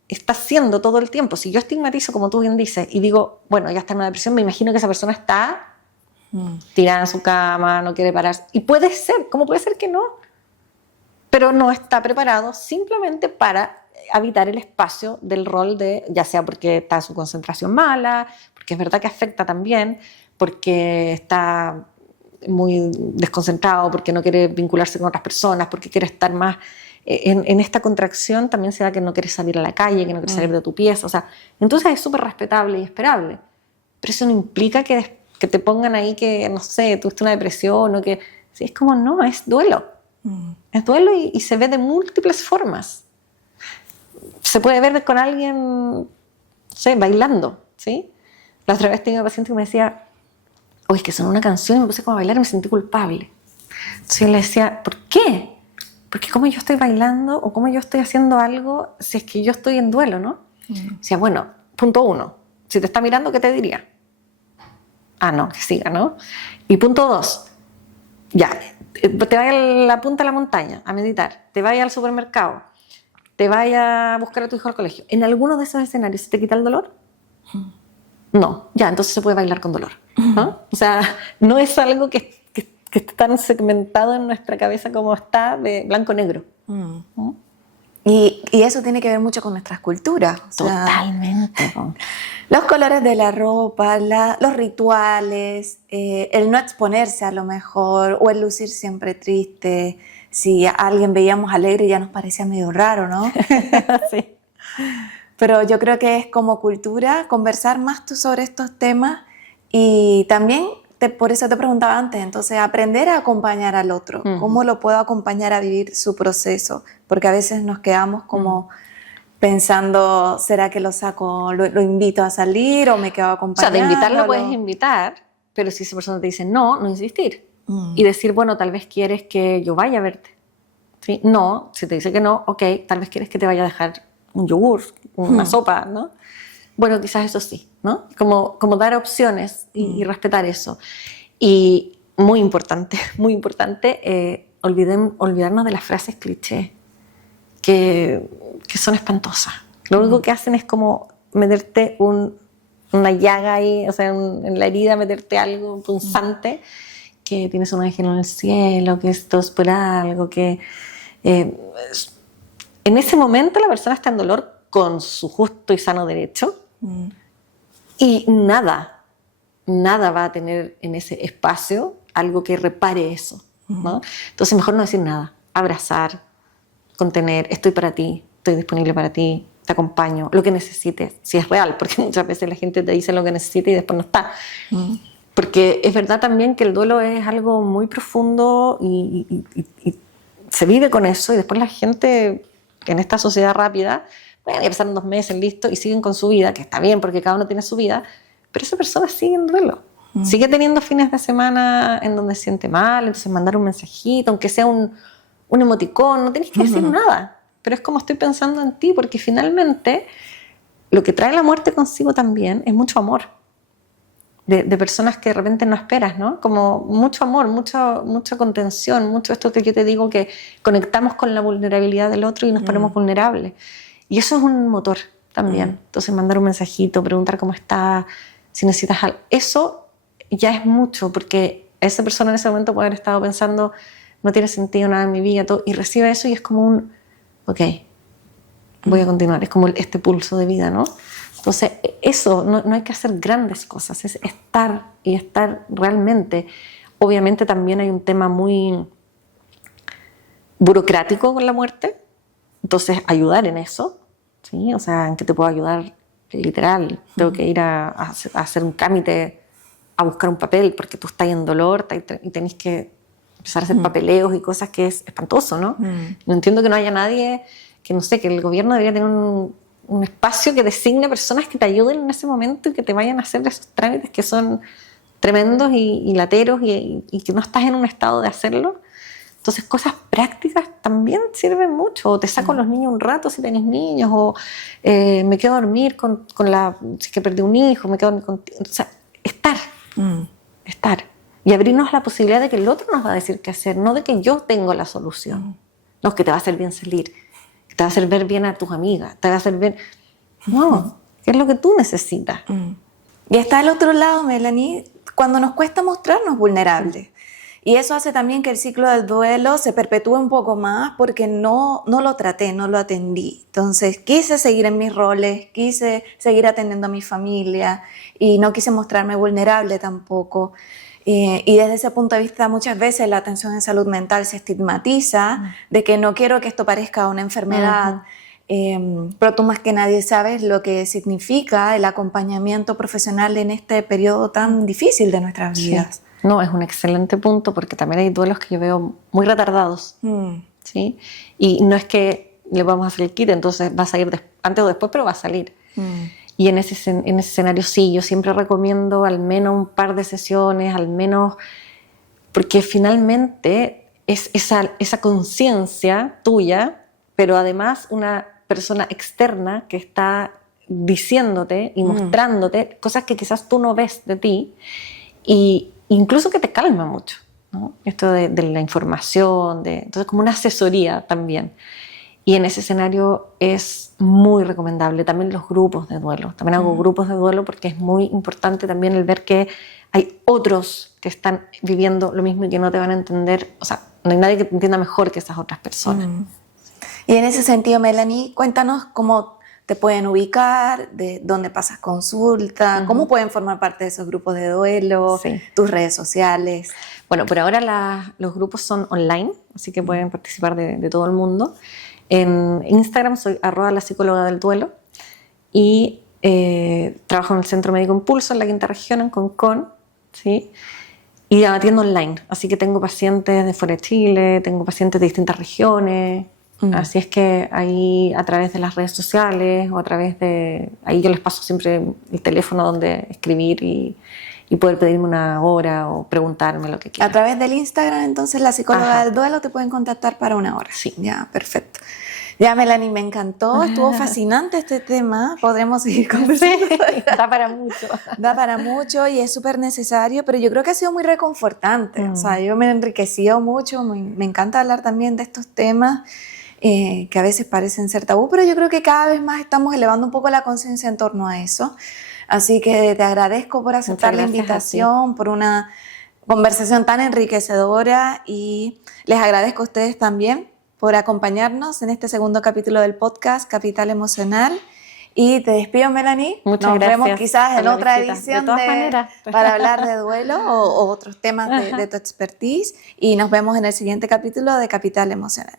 está siendo todo el tiempo. Si yo estigmatizo, como tú bien dices, y digo, bueno, ya está en una depresión, me imagino que esa persona está tirada en su cama, no quiere pararse. Y puede ser, ¿cómo puede ser que no? Pero no está preparado simplemente para habitar el espacio del rol de, ya sea porque está su concentración mala, porque es verdad que afecta también, porque está muy desconcentrado, porque no quiere vincularse con otras personas, porque quiere estar más... En esta contracción también se da que no quieres salir a la calle, que no quieres salir de tu pieza, o sea, entonces es súper respetable y esperable. Pero eso no implica que te pongan ahí que, no sé, tuviste una depresión o que... Sí, es como, no, es duelo. Es duelo y se ve de múltiples formas. Se puede ver con alguien, no sé, bailando, ¿sí? La otra vez tenía un paciente que me decía, oye, es que sonó una canción y me puse como a bailar y me sentí culpable. Entonces yo le decía, ¿por qué? Porque cómo yo estoy bailando o cómo yo estoy haciendo algo si es que yo estoy en duelo, ¿no? Decía, bueno, punto 1, si te está mirando, ¿qué te diría? No, que siga, ¿no? Y punto 2, ya, te vayas a la punta de la montaña a meditar, te vayas al supermercado, te vayas a buscar a tu hijo al colegio. ¿En alguno de esos escenarios se te quita el dolor? No, ya, entonces se puede bailar con dolor, ¿no? O sea, no es algo que esté tan segmentado en nuestra cabeza como está de blanco-negro. ¿No? Y eso tiene que ver mucho con nuestras culturas. Totalmente. Los colores de la ropa, los rituales, el no exponerse a lo mejor, o el lucir siempre triste. Si a alguien veíamos alegre ya nos parecía medio raro, ¿no? Sí. Pero yo creo que es como cultura conversar más sobre estos temas y también, por eso te preguntaba antes, entonces aprender a acompañar al otro. ¿Cómo lo puedo acompañar a vivir su proceso? Porque a veces nos quedamos como pensando, ¿será que lo saco, lo invito a salir o me quedo acompañando? O sea, de invitarlo puedes invitar, pero si esa persona te dice no insistir. Y decir, bueno, tal vez quieres que yo vaya a verte. ¿Sí? No, si te dice que no, ok, tal vez quieres que te vaya a dejar un yogur, una sopa, ¿no? Bueno, quizás eso sí, ¿no? Como dar opciones y respetar eso. Y muy importante, olvidarnos de las frases cliché que son espantosas. Lo único que hacen es como meterte una llaga ahí, o sea, en la herida meterte algo punzante, que tienes un ángel en el cielo, que esto es por algo, que... en ese momento la persona está en dolor con su justo y sano derecho y nada va a tener en ese espacio algo que repare eso, ¿no? Entonces mejor no decir nada, abrazar, contener, estoy para ti, estoy disponible para ti, te acompaño, lo que necesites, si es real, porque muchas veces la gente te dice lo que necesita y después no está. Porque es verdad también que el duelo es algo muy profundo y se vive con eso, y después la gente en esta sociedad rápida, bueno, ya pasaron 2 meses, listo, y siguen con su vida, que está bien porque cada uno tiene su vida, pero esa persona sigue en duelo. Sigue teniendo fines de semana en donde se siente mal, entonces mandar un mensajito, aunque sea un emoticón, no tienes que decir nada. pero es como estoy pensando en ti, porque finalmente lo que trae la muerte consigo también es mucho amor. De personas que de repente no esperas, ¿no? Como mucho amor, mucha contención, mucho esto que yo te digo, que conectamos con la vulnerabilidad del otro y nos ponemos vulnerables. Y eso es un motor también. Entonces mandar un mensajito, preguntar cómo está, si necesitas algo. Eso ya es mucho, porque esa persona en ese momento puede haber estado pensando, no tiene sentido nada en mi vida, todo, y recibe eso y es como un, ok, voy a continuar. Es como este pulso de vida, ¿no? Entonces, eso, no hay que hacer grandes cosas, es estar y estar realmente. Obviamente también hay un tema muy burocrático con la muerte, entonces ayudar en eso, ¿sí? O sea, ¿en qué te puedo ayudar? Literal, tengo que ir a hacer un trámite, a buscar un papel, porque tú estás en dolor y tenés que empezar a hacer papeleos y cosas que es espantoso, ¿no? No entiendo que no haya nadie, que no sé, que el gobierno debería tener un espacio que designe personas que te ayuden en ese momento y que te vayan a hacer esos trámites que son tremendos y lateros y que no estás en un estado de hacerlo. Entonces cosas prácticas también sirven mucho. O te saco a los niños un rato si tenés niños, o me quedo a dormir si es que perdí un hijo, me quedo a dormir contigo. O sea, estar. Y abrirnos la posibilidad de que el otro nos va a decir qué hacer, no de que yo tengo la solución. No, es que te va a hacer bien salir, te va a hacer ver bien a tus amigas, te va a hacer bien... No, ¿qué es lo que tú necesitas? Y está al otro lado, Melanie, cuando nos cuesta mostrarnos vulnerables. Y eso hace también que el ciclo del duelo se perpetúe un poco más porque no lo traté, no lo atendí. Entonces quise seguir en mis roles, quise seguir atendiendo a mi familia y no quise mostrarme vulnerable tampoco. Y desde ese punto de vista muchas veces la atención en salud mental se estigmatiza de que no quiero que esto parezca una enfermedad, pero tú más que nadie sabes lo que significa el acompañamiento profesional en este periodo tan difícil de nuestras vidas. No, es un excelente punto porque también hay duelos que yo veo muy retardados, ¿sí? Y no es que le vamos a hacer el kit, entonces va a salir antes o después, pero va a salir. Y en ese escenario sí, yo siempre recomiendo al menos un par de sesiones, al menos, porque finalmente es esa conciencia tuya, pero además una persona externa que está diciéndote y mostrándote cosas que quizás tú no ves de ti, y incluso que te calma mucho, ¿no? Esto de la información, entonces como una asesoría también. Y en ese escenario es muy recomendable también los grupos de duelo. También hago grupos de duelo porque es muy importante también el ver que hay otros que están viviendo lo mismo y que no te van a entender. O sea, no hay nadie que te entienda mejor que esas otras personas. Y en ese sentido, Melanie, cuéntanos cómo te pueden ubicar, de dónde pasas consulta, cómo pueden formar parte de esos grupos de duelo, tus redes sociales. Bueno, por ahora los grupos son online, así que pueden participar de todo el mundo. En Instagram soy @lapsicóloga-del-duelo y trabajo en el Centro Médico Impulso en la Quinta Región, en Concón, ¿sí? Y atiendo online, así que tengo pacientes de fuera de Chile, tengo pacientes de distintas regiones. Así es que ahí a través de las redes sociales o a través de... Ahí yo les paso siempre el teléfono donde escribir y poder pedirme una hora o preguntarme lo que quieran. A través del Instagram, entonces, la psicóloga del duelo te pueden contactar para una hora. Sí. Ya, perfecto. Ya, Melanie, me encantó, estuvo fascinante este tema, podremos seguir conversando. Sí, da para mucho. Da para mucho y es súper necesario, pero yo creo que ha sido muy reconfortante. O sea, yo me he enriquecido mucho, me encanta hablar también de estos temas. Que a veces parecen ser tabú, pero yo creo que cada vez más estamos elevando un poco la conciencia en torno a eso. Así que te agradezco por aceptar la invitación, por una conversación tan enriquecedora, y les agradezco a ustedes también por acompañarnos en este segundo capítulo del podcast Capital Emocional. Y te despido, Melanie. Muchas gracias. Nos vemos quizás en otra edición de todas maneras, para hablar de duelo o otros temas de tu expertise. Y nos vemos en el siguiente capítulo de Capital Emocional.